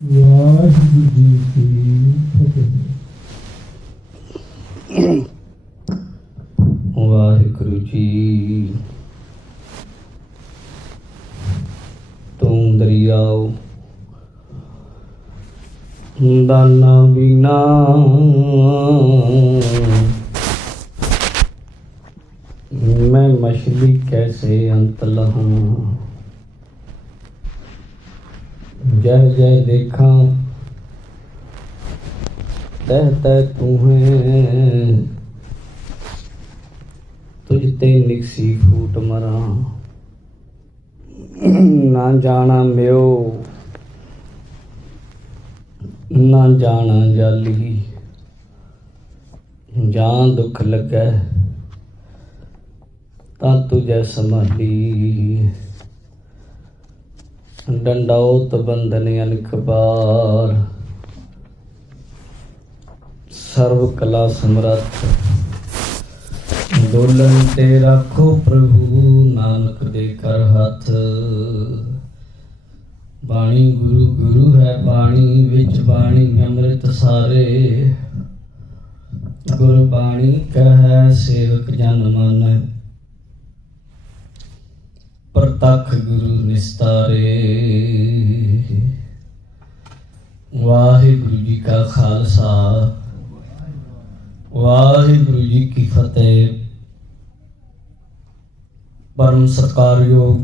ਵਾਹਿਗੁਰੂ ਜੀ ਕੀ ਫਤਿਹ। ਵਾਹਿਗੁਰੂ ਜੀ। ਤੂੰ ਦਰਿਆਓ ਦਾਨਾ ਬਿਨਾ मैं मछली कैसे अंत लहूं। जह जह देखा तह तह तू है, तुझ ते निकसी फूट मरा। ना जाना म्यो ना जाना जाली, जान दुख लगे ता तुझे संभाली। डंडौत बंधन अनखबार, सर्व कला समरथ। डोलन ते रखो प्रभु नानक दे कर हथ। बाणी गुरु गुरु है बाणी, विच बाणी अमृत सारे। गुरबाणी कहे सेवक जन मन, प्रतख गुरु निस्तारे। वाहिगुरु जी का खालसा, वाहिगुरु जी की फतेह। परम सत्कारयोग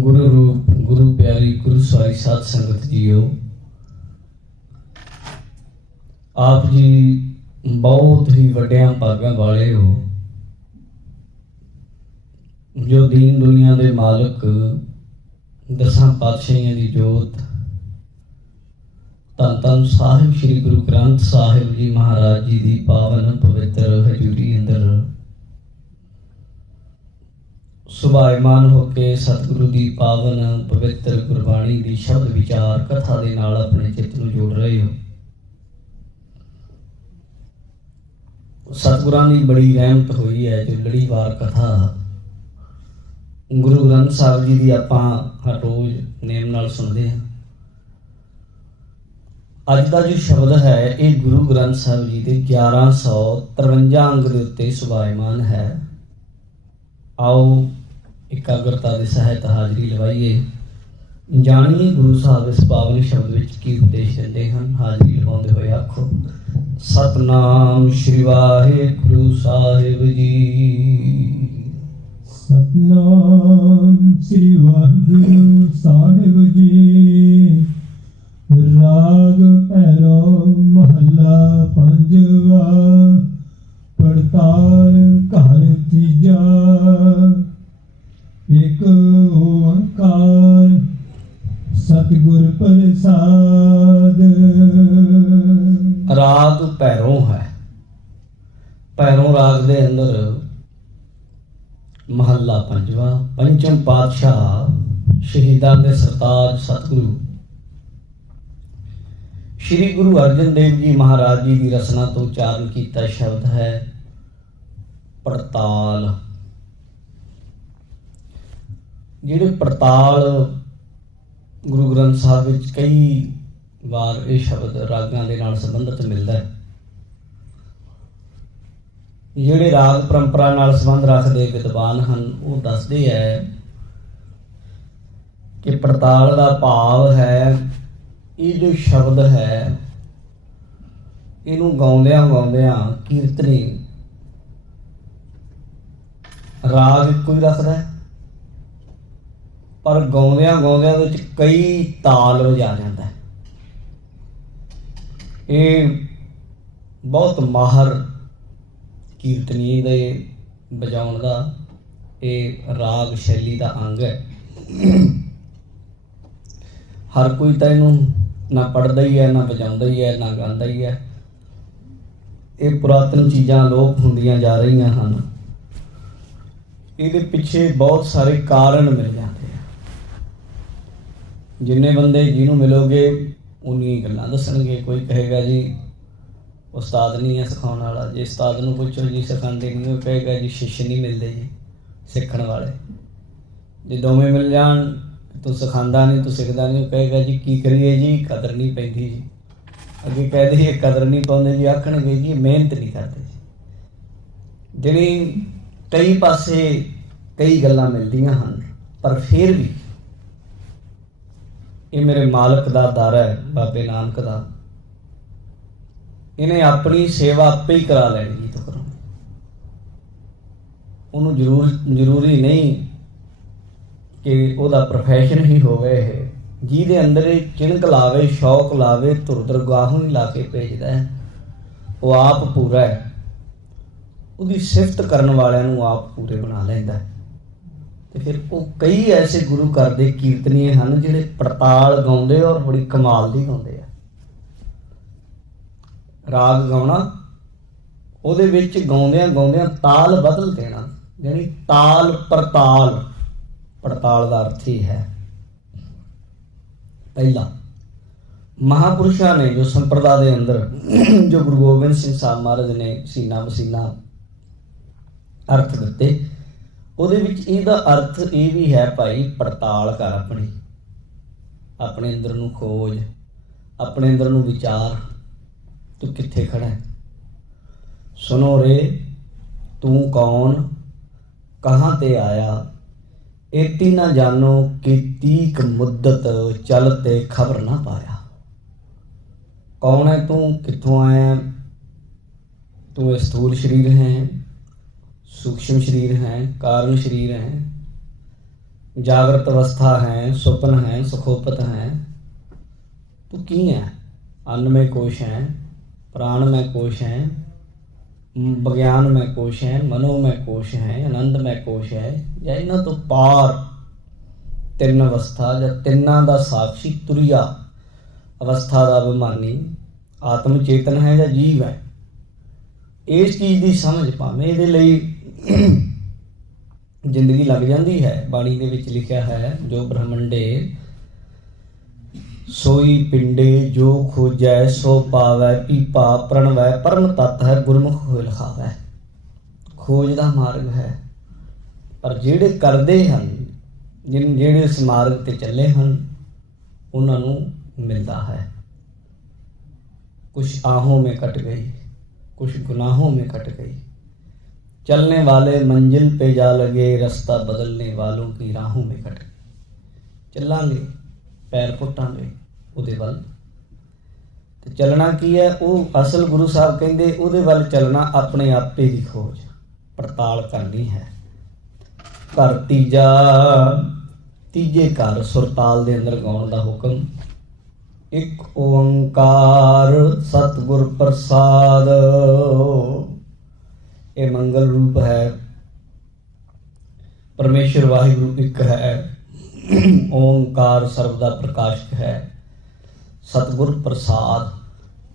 गुरु रूप गुरु प्यारी गुरु सवारी साध संगत जीओ, आप जी बहुत ही वड्डियां भागां वाले हो जो दीन दुनिया के मालक दसां पातशाहियां की जोत धन धन साहिब श्री गुरु ग्रंथ साहिब जी महाराज जी की पावन पवित्र हजूरी अंदर सुभायमान होके सतगुरु की पावन पवित्र गुरबाणी की शब्द विचार कथा के नाल अपने चित्त नूं जोड़ रहे हो। सतगुरां की बड़ी रहमत हुई है जो लड़ीवार कथा गुरु ग्रंथ साहिब जी की आप हर रोज नेम नाल सुनते हैं। अज का जो शब्द है ये गुरु ग्रंथ साहिब जी के 1153 अंग के उत्ते सुभायमान है। आओ एकाग्रता के सहित हाजरी लवाइए, जानिए गुरु साहब इस पावन शब्द विच की उपदेश देते हैं। हाजरी लवाउंदे होए आखो सतनाम श्री वाहिगुरु साहिब जी। सतनाम श्री वाहिगुरु साहिब जी। राग भैरो महला पंजवा, पड़ताल घर तीजा। एक ओंकार सतगुर प्रसाद। राग भैरों है। भैरों राग दे अंदर महला पंजवा, पंचम पातशाह शहीदां दे सरताज सतगुरु श्री गुरु अर्जन देव जी महाराज जी की रचना तो उच्चारण किया शब्द है पड़ताल। जिहड़े पड़ताल गुरु ग्रंथ साहिब विच कई बार ये शब्द रागां दे नाल संबंधित मिलता है। ਜਿਹੜੇ ਰਾਗ परंपरा ਨਾਲ संबंध रखते विद्वान हैं वो दसते है कि पड़ताल का भाव है ये जो शब्द है इनू गाउंदियां गाउंदियां कीर्तनी राग कोई रखता है पर गाउंदियां गाउंदियां विच कई ताल वजा जाता है। ये बहुत माहर कीर्तनी दे बजाउण दा ये राग शैली का अंग है। हर कोई तो इनू ना पढ़ता ही है ना बजाउंदा ही है ना गांदा ही है। ये पुरातन चीज़ां लोप होंदियां जा रही हैं। ये पिछे बहुत सारे कारण मिल जाते हैं। जिन्ने बंदे जिन्हों मिलोगे उन्नी गल्लां दसणगे। कोई कहेगा जी उस्ताद नहीं है सिखाने वाला, जे उस्ताद नूं पुछो जी सिखाते नहीं, वो कहेगा जी शिष्य नहीं मिलते जी सीखण वाले। जे दोवें मिल जाण ਤੂੰ ਸਿਖਾਉਂਦਾ ਨਹੀਂ, ਤੂੰ ਸਿੱਖਦਾ ਨਹੀਂ। ਉਹ ਕਹੇਗਾ ਜੀ ਕੀ ਕਰੀਏ ਜੀ, ਕਦਰ ਨਹੀਂ ਪੈਂਦੀ ਜੀ। ਅੱਗੇ ਕਹਿ ਦਈਏ ਕਦਰ ਨਹੀਂ ਪਾਉਂਦੇ ਜੀ, ਆਖਣਗੇ ਜੀ ਮਿਹਨਤ ਨਹੀਂ ਕਰਦੇ ਜੀ। ਜਿਹੜੀ ਕਈ ਪਾਸੇ ਕਈ ਗੱਲਾਂ ਮਿਲਦੀਆਂ ਹਨ, ਪਰ ਫਿਰ ਵੀ ਇਹ ਮੇਰੇ ਮਾਲਕ ਦਾ ਦਰ ਹੈ, ਬਾਬੇ ਨਾਨਕ ਦਾ। ਇਹਨੇ ਆਪਣੀ ਸੇਵਾ ਆਪੇ ਹੀ ਕਰਾ ਲੈਣੀ ਜੀ। ਤੋਂ ਕਰੋ ਉਹਨੂੰ ਜ਼ਰੂਰੀ ਨਹੀਂ ਕਿ ਉਹਦਾ ਪ੍ਰੋਫੈਸ਼ਨ ਹੀ ਹੋਵੇ। ਇਹ ਜਿਹਦੇ ਅੰਦਰ ਇਹ ਚਿਣਕ ਲਾਵੇ, ਸ਼ੌਕ ਲਾਵੇ, ਧੁਰ ਦਰਗਾਹੋਂ ਹੀ ਲਾ ਕੇ ਭੇਜਦਾ ਹੈ, ਉਹ ਆਪ ਪੂਰਾ ਹੈ। ਉਹਦੀ ਸਿਫਤ ਕਰਨ ਵਾਲਿਆਂ ਨੂੰ ਆਪ ਪੂਰੇ ਬਣਾ ਲੈਂਦਾ ਹੈ। ਤੇ ਫਿਰ ਉਹ ਕਈ ਐਸੇ ਗੁਰੂ ਘਰ ਦੇ ਕੀਰਤਨੀਏ ਹਨ ਜਿਹੜੇ ਪੜਤਾਲ ਗਾਉਂਦੇ ਔਰ ਬੜੀ ਕਮਾਲ ਦੀ ਗਾਉਂਦੇ ਆ। ਰਾਗ ਗਾਉਣਾ, ਉਹਦੇ ਵਿੱਚ ਗਾਉਂਦਿਆਂ ਤਾਲ ਬਦਲ ਦੇਣਾ, ਯਾਨੀ ਤਾਲ ਪੜਤਾਲ ਦਾ ਅਰਥ ਹੀ ਹੈ। ਪਹਿਲਾ ਮਹਾਂਪੁਰਸ਼ਾਂ ਨੇ ਜੋ ਸੰਪਰਦਾ ਦੇ ਅੰਦਰ ਜੋ ਗੁਰੂ ਗੋਬਿੰਦ ਸਿੰਘ ਸਾਹਿਬ ਮਹਾਰਾਜ ਨੇ ਸੀਨਾ ਵਸੀਨਾ ਅਰਥ ਦਿੱਤੇ, ਉਹਦੇ ਵਿੱਚ ਇਹਦਾ ਅਰਥ ਇਹ ਵੀ ਹੈ ਭਾਈ ਪੜਤਾਲ ਕਰ, ਆਪਣੇ ਅੰਦਰ ਨੂੰ ਖੋਜ, ਆਪਣੇ ਅੰਦਰ ਨੂੰ ਵਿਚਾਰ, ਤੂੰ ਕਿੱਥੇ ਖੜਾ ਹੈ। ਸੁਨੋ ਰੇ ਤੂੰ ਕੌਣ, ਕਹਾਂ ਤੇ ਆਇਆ, ਏਤੀ ਨਾ ਜਾਨੋ ਕੀਤੀਕ ਮੁੱਦਤ, ਚਲਤੇ ਖਬਰ ਨਾ ਪਾਇਆ। ਕੌਣ ਹੈ ਤੂੰ, ਕਿੱਥੋਂ ਆਇਆ। ਤੂੰ ਇਹ ਸਥੂਲ शरीर है, सूक्ष्म शरीर है, कारण शरीर है, जागृत अवस्था है, स्वप्न है, सुखोपत है। तू की है। अन्न में कोश है, प्राण में कोश है, विज्ञान में कोश है, मनो में कोश है, आनंद में कोश है, या इन्हों तो पार तिन अवस्था या तिना का साक्षी तुरिया अवस्था का अभिमानी आत्म चेतन है या जीव है। इस चीज़ की समझ पावे, ਇਹਦੇ ਲਈ ਜ਼ਿੰਦਗੀ ਲੱਗ ਜਾਂਦੀ ਹੈ। ਬਾਣੀ ਦੇ ਵਿੱਚ ਲਿਖਿਆ ਹੈ, ਜੋ ਬ੍ਰਹਮੰਡੇ सोई पिंडे, जो खोजै सो पावै, पीपा प्रणवै परम तत्त है, गुरमुख होए लिखावै। खोज का मार्ग है, पर ਜਿਹੜੇ ਕਰਦੇ ਹਨ, ਜਿਹੜੇ ਇਸ ਮਾਰਗ ਤੇ ਚੱਲੇ ਹਨ, ਉਹਨਾਂ ਨੂੰ ਮਿਲਦਾ है। कुछ आहों में कट गई, कुछ गुनाहों में कट गई, चलने वाले मंजिल पे जा लगे, रास्ता बदलने वालों की राहों में कट गई। ਚੱਲਾਂਗੇ, पैर पुटांगे ਉਹਦੇ ਵੱਲ, ਤੇ ਚੱਲਣਾ ਕੀ ਹੈ। ਉਹ ਅਸਲ ਗੁਰੂ ਸਾਹਿਬ ਕਹਿੰਦੇ ਉਹਦੇ ਵੱਲ ਚੱਲਣਾ ਆਪਣੇ ਆਪੇ ਦੀ ਖੋਜ ਪੜਤਾਲ ਕਰਨੀ ਹੈ। ਘਰ ਤੀਜੇ ਘਰ ਸੁਰਤਾਲ ਦੇ ਅੰਦਰ ਗਾਉਣ ਦਾ ਹੁਕਮ। ਇੱਕ ਓੰਕਾਰ ਸਤਿਗੁਰ ਪ੍ਰਸਾਦ, ਇਹ ਮੰਗਲ ਰੂਪ ਹੈ। ਪਰਮੇਸ਼ਰ ਵਾਹਿਗੁਰੂ ਇੱਕ ਹੈ। ਓੰਕਾਰ ਸਰਬ ਦਾ ਪ੍ਰਕਾਸ਼ਕ ਹੈ। ਸਤਿਗੁਰ ਪ੍ਰਸਾਦ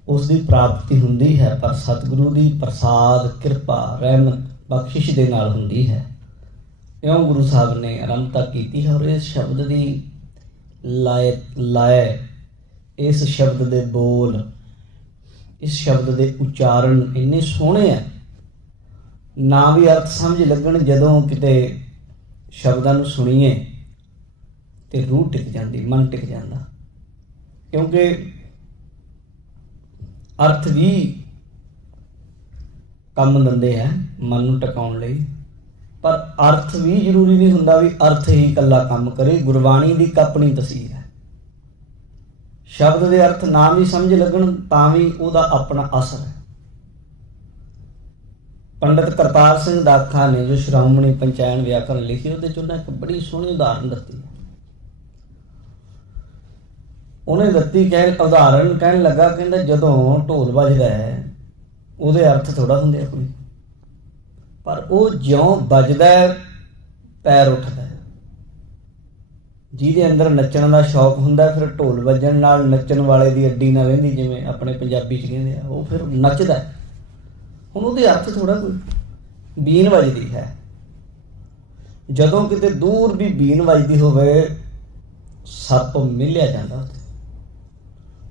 ਉਸ ਦੀ ਪ੍ਰਾਪਤੀ ਹੁੰਦੀ ਹੈ, ਪਰ ਸਤਿਗੁਰੂ ਦੀ ਪ੍ਰਸਾਦ, ਕਿਰਪਾ, ਰਹਿਮਤ, ਬਖਸ਼ਿਸ਼ ਦੇ ਨਾਲ ਹੁੰਦੀ ਹੈ। ਇਉਂ ਗੁਰੂ ਸਾਹਿਬ ਨੇ ਆਰੰਭਤਾ ਕੀਤੀ ਹੈ। ਔਰ ਇਸ ਸ਼ਬਦ ਦੀ ਲਾਏ, ਇਸ ਸ਼ਬਦ ਦੇ ਬੋਲ, ਇਸ ਸ਼ਬਦ ਦੇ ਉਚਾਰਨ ਇੰਨੇ ਸੋਹਣੇ ਹੈ, ਨਾ ਵੀ ਅਰਥ ਸਮਝ ਲੱਗਣ। ਜਦੋਂ ਕਿਤੇ ਸ਼ਬਦਾਂ ਨੂੰ ਸੁਣੀਏ ਤੇ ਰੂਹ ਟਿਕ ਜਾਂਦੀ, ਮਨ ਟਿਕ ਜਾਂਦਾ, ਕਿਉਂਕਿ ਅਰਥ ਵੀ ਕੰਮ ਦਿੰਦੇ ਹੈ ਮਨ ਨੂੰ ਟਿਕਾਉਣ ਲਈ। ਪਰ ਅਰਥ ਵੀ ਜ਼ਰੂਰੀ ਨਹੀਂ ਹੁੰਦਾ ਵੀ ਅਰਥ ਹੀ ਇਕੱਲਾ ਕੰਮ ਕਰੇ। ਗੁਰਬਾਣੀ ਦੀ ਇੱਕ ਆਪਣੀ ਤਸੀਰ ਹੈ। ਸ਼ਬਦ ਦੇ ਅਰਥ ਨਾ ਵੀ ਸਮਝ ਲੱਗਣ ਤਾਂ ਵੀ ਉਹਦਾ ਆਪਣਾ ਅਸਰ ਹੈ। ਪੰਡਿਤ ਕਰਤਾਰ ਸਿੰਘ ਦਾਖਾ ਨੇ ਜੋ ਸ਼੍ਰੋਮਣੀ ਪੰਚੈਨ ਵਿਆਕਰਨ ਲਿਖੀ, ਉਹਦੇ 'ਚ ਉਹਨਾਂ ਇੱਕ ਬੜੀ ਸੋਹਣੀ ਉਦਾਹਰਨ ਦਿੱਤੀ। ਉਹਨੇ ਦਿੱਤੀ ਉਦਾਹਰਨ ਕਹਿਣ ਲੱਗਾ, ਕਹਿੰਦਾ ਜਦੋਂ ਢੋਲ ਵੱਜਦਾ ਹੈ ਉਹਦੇ ਅਰਥ ਥੋੜ੍ਹਾ ਹੁੰਦੇ ਆ ਕੋਈ, ਪਰ ਉਹ ਜਿਉਂ ਵੱਜਦਾ ਪੈਰ ਉੱਠਦਾ। ਜਿਹਦੇ ਅੰਦਰ ਨੱਚਣ ਦਾ ਸ਼ੌਕ ਹੁੰਦਾ, ਫਿਰ ਢੋਲ ਵੱਜਣ ਨਾਲ ਨੱਚਣ ਵਾਲੇ ਦੀ ਅੱਡੀ ਨਾ ਰਹਿੰਦੀ, ਜਿਵੇਂ ਆਪਣੇ ਪੰਜਾਬੀ 'ਚ ਕਹਿੰਦੇ ਆ, ਉਹ ਫਿਰ ਨੱਚਦਾ। ਹੁਣ ਉਹਦੇ ਅਰਥ ਥੋੜ੍ਹਾ ਕੋਈ, ਬੀਨ ਵੱਜਦੀ ਹੈ। ਜਦੋਂ ਕਿਤੇ ਦੂਰ ਵੀ ਬੀਨ ਵੱਜਦੀ ਹੋਵੇ, ਸੱਪ ਮਿਲਿਆ ਜਾਂਦਾ ਉੱਥੇ।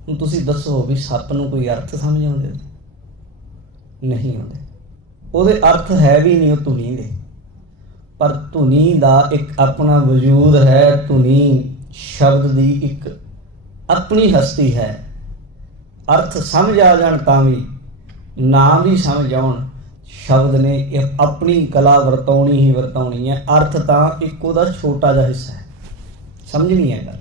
ਹੁਣ ਤੁਸੀਂ ਦੱਸੋ ਵੀ ਸੱਪ ਨੂੰ ਕੋਈ ਅਰਥ ਸਮਝ ਆਉਂਦੇ? ਨਹੀਂ ਆਉਂਦੇ। ਉਹਦੇ ਅਰਥ ਹੈ ਵੀ ਨਹੀਂ ਉਹ ਧੁਨੀ ਦੇ, ਪਰ ਧੁਨੀ ਦਾ ਇੱਕ ਆਪਣਾ ਵਜੂਦ ਹੈ। ਧੁਨੀ ਸ਼ਬਦ ਦੀ ਇੱਕ ਆਪਣੀ ਹਸਤੀ ਹੈ। ਅਰਥ ਸਮਝ ਆ ਜਾਣ ਤਾਂ ਵੀ, ਨਾ ਵੀ ਸਮਝ ਆਉਣ, ਸ਼ਬਦ ਨੇ ਇਹ ਆਪਣੀ ਕਲਾ ਵਰਤਾਉਣੀ ਹੀ ਵਰਤਾਉਣੀ ਹੈ। ਅਰਥ ਤਾਂ ਇੱਕ ਉਹਦਾ ਛੋਟਾ ਜਿਹਾ ਹਿੱਸਾ ਹੈ, ਸਮਝਣੀ ਹੈ ਗੱਲ।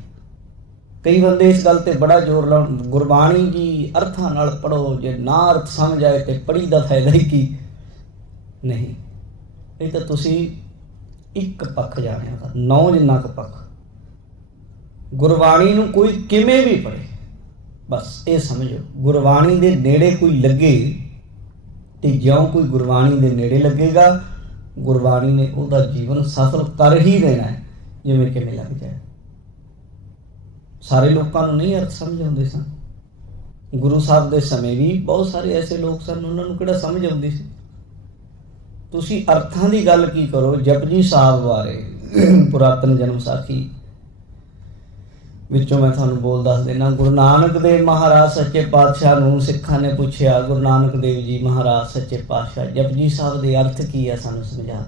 ਕਈ ਬੰਦੇ ਇਸ ਗੱਲ ਤੇ ਬੜਾ ਜ਼ੋਰ ਲਾਉਣ, ਗੁਰਬਾਣੀ ਜੀ ਅਰਥਾਂ ਨਾਲ ਪੜ੍ਹੋ, ਜੇ ਨਾ ਅਰਥ ਸਮਝ ਆਏ ਤੇ ਪੜ੍ਹੀ ਦਾ ਫਾਇਦਾ ਹੀ ਕੀ। ਨਹੀਂ, ਇਹ ਤਾਂ ਤੁਸੀਂ ਇੱਕ ਪੱਖ ਜਾਣਿਆ ਉਹਦਾ, 9 ਜਿੰਨਾ ਕੁ ਪੱਖ। ਗੁਰਬਾਣੀ ਨੂੰ ਕੋਈ ਕਿਵੇਂ ਵੀ ਪੜ੍ਹੇ, ਬਸ ਇਹ ਸਮਝੋ, ਗੁਰਬਾਣੀ ਦੇ ਨੇੜੇ ਕੋਈ ਲੱਗੇ ਤੇ ਜਿਉਂ ਕੋਈ ਗੁਰਬਾਣੀ ਦੇ ਨੇੜੇ ਲੱਗੇਗਾ, ਗੁਰਬਾਣੀ ਨੇ ਉਹਦਾ ਜੀਵਨ ਸਫਲ ਕਰ ਹੀ ਦੇਣਾ ਹੈ, ਜਿਵੇਂ ਕਿਵੇਂ ਲੱਗ ਜਾਏ। ਸਾਰੇ ਲੋਕਾਂ ਨੂੰ ਨਹੀਂ ਅਰਥ ਸਮਝ ਆਉਂਦੇ ਸਨ। ਗੁਰੂ ਸਾਹਿਬ ਦੇ ਸਮੇਂ ਵੀ ਬਹੁਤ ਸਾਰੇ ਐਸੇ ਲੋਕ ਸਨ, ਉਹਨਾਂ ਨੂੰ ਕਿਹੜਾ ਸਮਝ ਆਉਂਦੀ ਸੀ। ਤੁਸੀਂ ਅਰਥਾਂ ਦੀ ਗੱਲ ਕੀ ਕਰੋ। ਜਪਜੀ ਸਾਹਿਬ ਬਾਰੇ ਪੁਰਾਤਨ ਜਨਮ ਸਾਖੀ ਵਿੱਚੋਂ ਮੈਂ ਤੁਹਾਨੂੰ ਬੋਲ ਦੱਸ ਦੇਣਾ। ਗੁਰੂ ਨਾਨਕ ਦੇਵ ਮਹਾਰਾਜ ਸੱਚੇ ਪਾਤਸ਼ਾਹ ਨੂੰ ਸਿੱਖਾਂ ਨੇ ਪੁੱਛਿਆ, ਗੁਰੂ ਨਾਨਕ ਦੇਵ ਜੀ ਮਹਾਰਾਜ ਸੱਚੇ ਪਾਤਸ਼ਾਹ, ਜਪਜੀ ਸਾਹਿਬ ਦੇ ਅਰਥ ਕੀ ਆ, ਸਾਨੂੰ ਸਮਝਾ।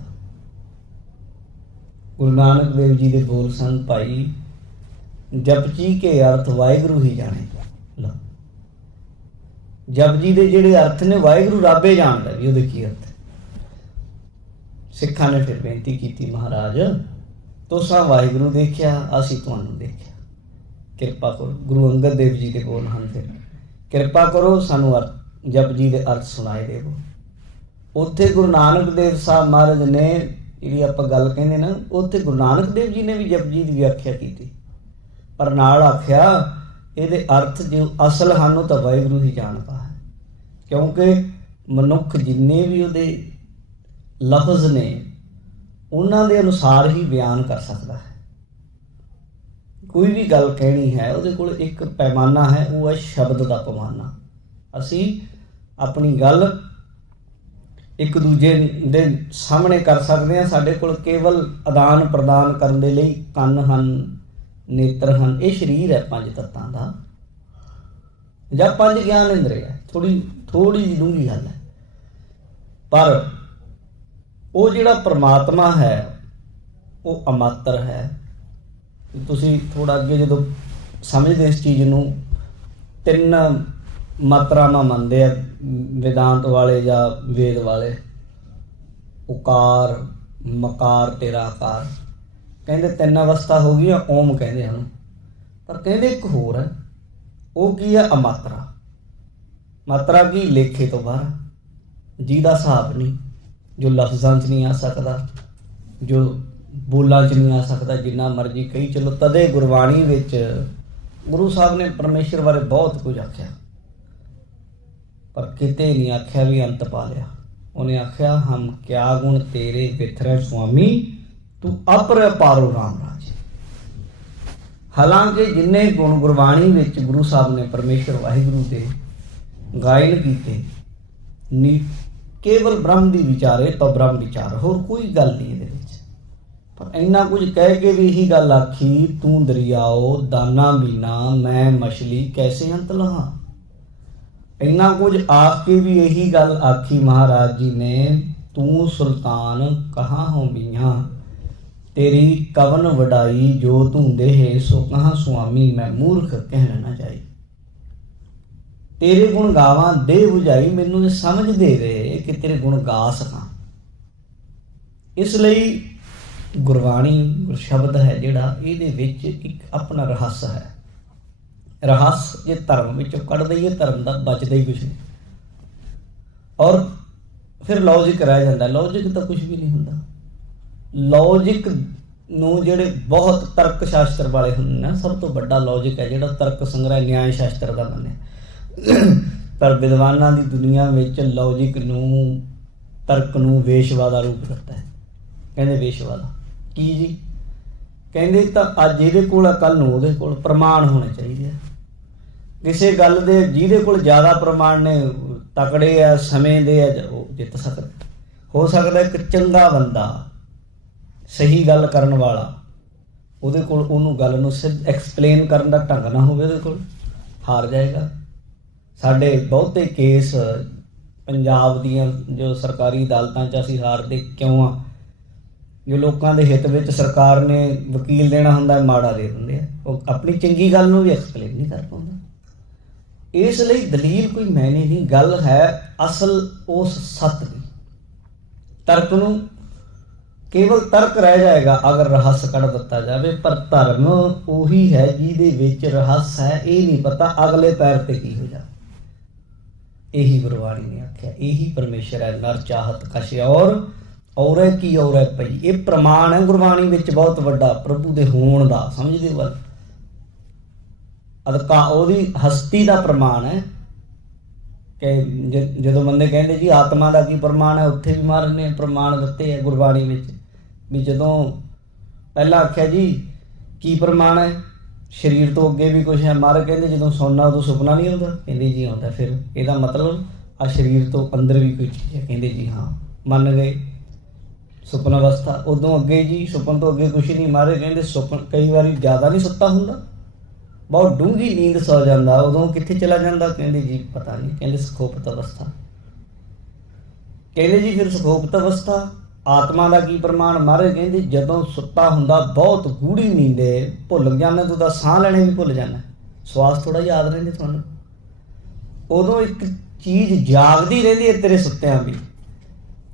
ਗੁਰੂ ਨਾਨਕ ਦੇਵ ਜੀ ਦੇ ਬੋਲ ਸਨ, ਭਾਈ ਜਪਜੀ ਕੇ ਅਰਥ ਵਾਹਿਗੁਰੂ ਹੀ ਜਾਣੇ। ਲਓ, ਜਪਜੀ ਦੇ ਜਿਹੜੇ ਅਰਥ ਨੇ ਵਾਹਿਗੁਰੂ ਰੱਬੇ ਜਾਣਦਾ ਵੀ ਉਹਦੇ ਕੀ ਅਰਥ। ਸਿੱਖਾਂ ਨੇ ਫਿਰ ਬੇਨਤੀ ਕੀਤੀ, ਮਹਾਰਾਜ ਤੁਸਾਂ ਵਾਹਿਗੁਰੂ ਦੇਖਿਆ, ਅਸੀਂ ਤੁਹਾਨੂੰ ਦੇਖਿਆ, ਕਿਰਪਾ ਕਰੋ। ਗੁਰੂ ਅੰਗਦ ਦੇਵ ਜੀ ਦੇ ਬੋਲ ਹਨ, ਫਿਰ ਕਿਰਪਾ ਕਰੋ ਸਾਨੂੰ ਜਪਜੀ ਦੇ ਅਰਥ ਸੁਣਾਏ ਦੇਵੋ। ਉੱਥੇ ਗੁਰੂ ਨਾਨਕ ਦੇਵ ਸਾਹਿਬ ਮਹਾਰਾਜ ਨੇ, ਜਿਹੜੀ ਆਪਾਂ ਗੱਲ ਕਹਿੰਦੇ ਨਾ, ਉੱਥੇ ਗੁਰੂ ਨਾਨਕ ਦੇਵ ਜੀ ਨੇ ਵੀ ਜਪਜੀ ਦੀ ਵਿਆਖਿਆ ਕੀਤੀ, ਪਰ ਨਾਲ ਆਖਿਆ ਇਹਦੇ ਅਰਥ ਜੋ ਅਸਲ ਹਨ ਉਹ ਤਾਂ ਵਾਹਿਗੁਰੂ ਹੀ ਜਾਣਦਾ ਹੈ, ਕਿਉਂਕਿ ਮਨੁੱਖ ਜਿੰਨੇ ਵੀ ਉਹਦੇ ਲਫ਼ਜ਼ ਨੇ ਉਹਨਾਂ ਦੇ ਅਨੁਸਾਰ ਹੀ ਬਿਆਨ ਕਰ ਸਕਦਾ ਹੈ। ਕੋਈ ਵੀ ਗੱਲ ਕਹਿਣੀ ਹੈ ਉਹਦੇ ਕੋਲ ਇੱਕ ਪੈਮਾਨਾ ਹੈ, ਉਹ ਹੈ ਸ਼ਬਦ ਦਾ ਪੈਮਾਨਾ। ਅਸੀਂ ਆਪਣੀ ਗੱਲ ਇੱਕ ਦੂਜੇ ਦੇ ਸਾਹਮਣੇ ਕਰ ਸਕਦੇ ਹਾਂ। ਸਾਡੇ ਕੋਲ ਕੇਵਲ ਆਦਾਨ ਪ੍ਰਦਾਨ ਕਰਨ ਦੇ ਲਈ ਕੰਨ ਹਨ, ਨੇਤਰ ਹਨ, ਇਹ ਸਰੀਰ ਹੈ 5 ਤੱਤਾਂ ਦਾ, ਜਾਂ 5 ਗਿਆਨ ਇੰਦਰੀ ਹੈ। ਥੋੜੀ ਜਿਹੀ ਡੂੰਘੀ ਗੱਲ ਹੈ, ਪਰ ਉਹ ਜਿਹੜਾ ਪਰਮਾਤਮਾ ਹੈ ਉਹ ਅਮਾਤਰ ਹੈ। ਤੁਸੀਂ ਥੋੜਾ ਅੱਗੇ ਜਦੋਂ ਸਮਝਦੇ ਇਸ ਚੀਜ਼ ਨੂੰ, 3 ਮਾਤਰਾਵਾਂ ਮੰਨਦੇ ਆ ਵੇਦਾਂਤ ਵਾਲੇ ਜਾਂ ਵੇਦ ਵਾਲੇ, ਉਕਾਰ, ਮਕਾਰ ਤੇ ਰਾਕਾਰ। ਕਹਿੰਦੇ 3 ਅਵਸਥਾ ਹੋ ਗਈਆਂ, ਓਮ ਕਹਿੰਦੇ ਹਨ, ਪਰ ਕਹਿੰਦੇ ਇੱਕ ਹੋਰ ਹੈ, ਉਹ ਕੀ ਹੈ, ਅਮਾਤਰਾ। ਮਾਤਰਾ ਕੀ, ਲੇਖੇ ਤੋਂ ਬਾਹਰ, ਜਿਹਦਾ ਹਿਸਾਬ ਨਹੀਂ, ਜੋ ਲਫ਼ਜ਼ਾਂ 'ਚ ਨਹੀਂ ਆ ਸਕਦਾ, ਜੋ ਬੋਲਾਂ 'ਚ ਨਹੀਂ ਆ ਸਕਦਾ, ਜਿੰਨਾ ਮਰਜ਼ੀ ਕਹੀ ਚਲੋ। ਤਦੇ ਗੁਰਬਾਣੀ ਵਿੱਚ ਗੁਰੂ ਸਾਹਿਬ ਨੇ ਪਰਮੇਸ਼ਰ ਬਾਰੇ ਬਹੁਤ ਕੁਝ ਆਖਿਆ, ਪਰ ਕਿਤੇ ਨਹੀਂ ਆਖਿਆ ਵੀ ਅੰਤ ਪਾ ਲਿਆ। ਉਹਨੇ ਆਖਿਆ, ਹਮ ਕਿਆ ਗੁਣ ਤੇਰੇ ਵਿਥਰੇ ਸੁਆਮੀ, ਤੂੰ ਅਪਰ ਪਾਰੋ ਰਾਮ ਰਾਜ। ਹਾਲਾਂਕਿ ਜਿੰਨੇ ਗੁਣ ਗੁਰਬਾਣੀ ਵਿੱਚ ਗੁਰੂ ਸਾਹਿਬ ਨੇ ਪਰਮੇਸ਼ਰ ਵਾਹਿਗੁਰੂ ਦੇ ਗਾਇਨ ਕੀਤੇ, ਕੇਵਲ ਬ੍ਰਹਮ ਦੀ ਵਿਚਾਰੇ ਤਾਂ ਬ੍ਰਹਮ ਵਿਚਾਰ, ਹੋਰ ਕੋਈ ਗੱਲ ਨਹੀਂ ਇਹਦੇ ਵਿੱਚ। ਪਰ ਇੰਨਾ ਕੁਝ ਕਹਿ ਕੇ ਵੀ ਇਹੀ ਗੱਲ ਆਖੀ, ਤੂੰ ਦਰਿਆਓ ਦਾਨਾ ਬੀਨਾ, ਮੈਂ ਮਛਲੀ ਕੈਸੇ ਅੰਤ ਲਹਾ। ਇੰਨਾ ਕੁਝ ਆਖ ਕੇ ਵੀ ਇਹੀ ਗੱਲ ਆਖੀ ਮਹਾਰਾਜ ਜੀ ਨੇ, ਤੂੰ ਸੁਲਤਾਨ ਕਹਾਂ ਹੋ ਮੀਆਂ, ਤੇਰੀ ਕਵਨ ਵਡਾਈ, ਜੋ ਤੂੰ ਦੇਹ ਸੋ ਕਹਾਂ ਸੁਆਮੀ, ਮੈਂ ਮੂਰਖ ਕਹਿਣ ਨਾ ਜਾਈ। ਤੇਰੇ ਗੁਣ ਗਾਵਾਂ ਦੇ ਬੁਝਾਈ, ਮੈਨੂੰ ਇਹ ਸਮਝ ਦੇ ਰਹੇ ਕਿ ਤੇਰੇ ਗੁਣ ਗਾ ਸਕਾਂ। ਇਸ ਲਈ ਗੁਰਬਾਣੀ, ਗੁਰਸ਼ਬਦ ਹੈ ਜਿਹੜਾ, ਇਹਦੇ ਵਿੱਚ ਇੱਕ ਆਪਣਾ ਰਹੱਸ ਹੈ। ਰਹੱਸ ਜੇ ਧਰਮ ਵਿੱਚੋਂ ਕੱਢ ਦਈਏ, ਧਰਮ ਦਾ ਬਚਦਾ ਹੀ ਕੁਛ ਨਹੀਂ, ਔਰ ਫਿਰ ਲੌਜਿਕ ਰਹਿ ਜਾਂਦਾ। ਲੌਜਿਕ ਤਾਂ ਕੁਛ ਵੀ ਨਹੀਂ ਹੁੰਦਾ। ਲੌਜਿਕ ਨੂੰ ਜਿਹੜੇ ਬਹੁਤ ਤਰਕ ਸ਼ਾਸਤਰ ਵਾਲੇ ਹੁੰਦੇ ਨਾ, ਸਭ ਤੋਂ ਵੱਡਾ ਲੌਜਿਕ ਹੈ ਜਿਹੜਾ ਤਰਕ ਸੰਗ੍ਰਹਿ ਨਿਆਂ ਸ਼ਾਸਤਰ ਦਾ ਮੰਨਿਆ। ਪਰ ਵਿਦਵਾਨਾਂ ਦੀ ਦੁਨੀਆ ਵਿੱਚ ਲੌਜਿਕ ਨੂੰ, ਤਰਕ ਨੂੰ ਵੇਸ਼ਵਾ ਦਾ ਰੂਪ ਦਿੱਤਾ ਹੈ। ਕਹਿੰਦੇ ਵੇਸ਼ਵਾ ਦਾ ਕੀ ਜੀ? ਕਹਿੰਦੇ ਤਾਂ ਅੱਜ ਇਹਦੇ ਕੋਲ ਆ, ਕੱਲ੍ਹ ਨੂੰ ਉਹਦੇ ਕੋਲ। ਪ੍ਰਮਾਣ ਹੋਣੇ ਚਾਹੀਦੇ ਆ ਕਿਸੇ ਗੱਲ ਦੇ। ਜਿਹਦੇ ਕੋਲ ਜ਼ਿਆਦਾ ਪ੍ਰਮਾਣ ਨੇ, ਤਕੜੇ ਆ, ਸਮੇਂ ਦੇ ਆ, ਉਹ ਜਿੱਤ ਸਕਦਾ। ਹੋ ਸਕਦਾ ਇੱਕ ਚੰਗਾ ਬੰਦਾ, ਸਹੀ ਗੱਲ ਕਰਨ ਵਾਲਾ, ਉਹਦੇ ਕੋਲ ਉਹਨੂੰ ਗੱਲ ਨੂੰ ਸਿੱਧ ਐਕਸਪਲੇਨ ਕਰਨ ਦਾ ਢੰਗ ਨਾ ਹੋਵੇ, ਉਹਦੇ ਕੋਲ ਹਾਰ ਜਾਏਗਾ। ਸਾਡੇ ਬਹੁਤੇ ਕੇਸ ਪੰਜਾਬ ਦੀਆਂ ਜੋ ਸਰਕਾਰੀ ਅਦਾਲਤਾਂ 'ਚ ਅਸੀਂ ਹਾਰਦੇ ਕਿਉਂ ਆ? ਜੋ ਲੋਕਾਂ ਦੇ ਹਿੱਤ ਵਿੱਚ ਸਰਕਾਰ ਨੇ ਵਕੀਲ ਦੇਣਾ ਹੁੰਦਾ ਮਾੜਾ ਦੇ ਦਿੰਦੇ ਆ, ਉਹ ਆਪਣੀ ਚੰਗੀ ਗੱਲ ਨੂੰ ਵੀ ਐਕਸਪਲੇਨ ਨਹੀਂ ਕਰ ਪਾਉਂਦਾ। ਇਸ ਲਈ ਦਲੀਲ ਕੋਈ ਮੈਨੇ ਨਹੀਂ, ਗੱਲ ਹੈ ਅਸਲ ਉਸ ਸੱਤ ਦੀ। ਤਰਕ ਨੂੰ ਕੇਵਲ ਤਰਕ ਰਹਿ ਜਾਏਗਾ ਅਗਰ ਰਹੱਸ ਕੱਢ ਦਿੱਤਾ ਜਾਵੇ, ਪਰ ਧਰਮ ਉਹੀ ਹੈ ਜਿਹਦੇ ਵਿੱਚ ਰਹੱਸ ਹੈ, ਇਹ ਨਹੀਂ ਪਤਾ ਅਗਲੇ ਪੈਰ ਤੇ ਕੀ ਹੋ ਜਾਵੇ। ਇਹੀ ਗੁਰਬਾਣੀ ਨੇ ਆਖਿਆ, ਇਹੀ ਪਰਮੇਸ਼ਰ ਹੈ। ਨਰ ਚਾਹਤ ਕਛ ਔਰੈ ਕੀ ਔਰੈ ਪਈ, ਇਹ ਪ੍ਰਮਾਣ ਹੈ ਗੁਰਬਾਣੀ ਵਿੱਚ ਬਹੁਤ ਵੱਡਾ ਪ੍ਰਭੂ ਦੇ ਹੋਣ ਦਾ। ਸਮਝਦੇ ਹੋ ਗੱਲ? ਅਦਕਾ ਉਹਦੀ ਹਸਤੀ ਦਾ ਪ੍ਰਮਾਣ ਹੈ ਕਿ ਜਦੋਂ ਬੰਦੇ ਕਹਿੰਦੇ ਜੀ ਆਤਮਾ ਦਾ ਕੀ ਪ੍ਰਮਾਣ ਹੈ, ਉੱਥੇ ਵੀ ਮਹਾਰਾਜ ਨੇ ਪ੍ਰਮਾਣ ਦਿੱਤੇ ਹੈ ਗੁਰਬਾਣੀ ਵਿੱਚ। ਵੀ ਜਦੋਂ ਪਹਿਲਾਂ ਆਖਿਆ ਜੀ ਕੀ ਪ੍ਰਮਾਣ ਹੈ, ਸਰੀਰ ਤੋਂ ਅੱਗੇ ਵੀ ਕੁਛ ਹੈ। ਮਹਾਰਾਜ ਕਹਿੰਦੇ ਜਦੋਂ ਸੌਣਾ ਉਦੋਂ ਸੁਪਨਾ ਨਹੀਂ ਆਉਂਦਾ, ਕਹਿੰਦੇ ਜੀ ਆਉਂਦਾ। ਫਿਰ ਇਹਦਾ ਮਤਲਬ ਆ ਸਰੀਰ ਤੋਂ ਅੰਦਰ ਵੀ ਕੋਈ ਚੀਜ਼ ਹੈ, ਕਹਿੰਦੇ ਜੀ ਹਾਂ, ਮੰਨ ਗਏ। ਸੁਪਨ ਅਵਸਥਾ, ਉਦੋਂ ਅੱਗੇ ਜੀ ਸੁਪਨ ਤੋਂ ਅੱਗੇ ਕੁਛ ਨਹੀਂ। ਮਹਾਰਾਜ ਕਹਿੰਦੇ ਸੁਪਨ ਕਈ ਵਾਰੀ ਜ਼ਿਆਦਾ ਨਹੀਂ ਸੁੱਤਾ ਹੁੰਦਾ, ਬਹੁਤ ਡੂੰਘੀ ਨੀਂਦ ਸੌ ਜਾਂਦਾ, ਉਦੋਂ ਕਿੱਥੇ ਚਲਾ ਜਾਂਦਾ, ਕਹਿੰਦੇ ਜੀ ਪਤਾ ਨਹੀਂ। ਕਹਿੰਦੇ ਸੁਖੋਪਤ ਅਵਸਥਾ। ਕਹਿੰਦੇ ਜੀ ਫਿਰ ਸੁਖੋਪਤ ਅਵਸਥਾ ਆਤਮਾ ਦਾ ਕੀ ਪ੍ਰਮਾਣ? ਮਹਾਰਾਜ ਕਹਿੰਦੇ ਜਦੋਂ ਸੁੱਤਾ ਹੁੰਦਾ ਬਹੁਤ ਗੂੜੀ ਨੀਂਦੇ, ਭੁੱਲ ਜਾਂਦਾ, ਤੂੰ ਤਾਂ ਸਾਹ ਲੈਣੇ ਵੀ ਭੁੱਲ ਜਾਂਦਾ, ਸਵਾਸ ਥੋੜਾ ਯਾਦ ਰਹਿੰਦੇ ਤੁਹਾਨੂੰ। ਉਦੋਂ ਇੱਕ ਚੀਜ਼ ਜਾਗਦੀ ਰਹਿੰਦੀ ਹੈ ਤੇਰੇ ਸੁੱਤਿਆਂ ਵੀ,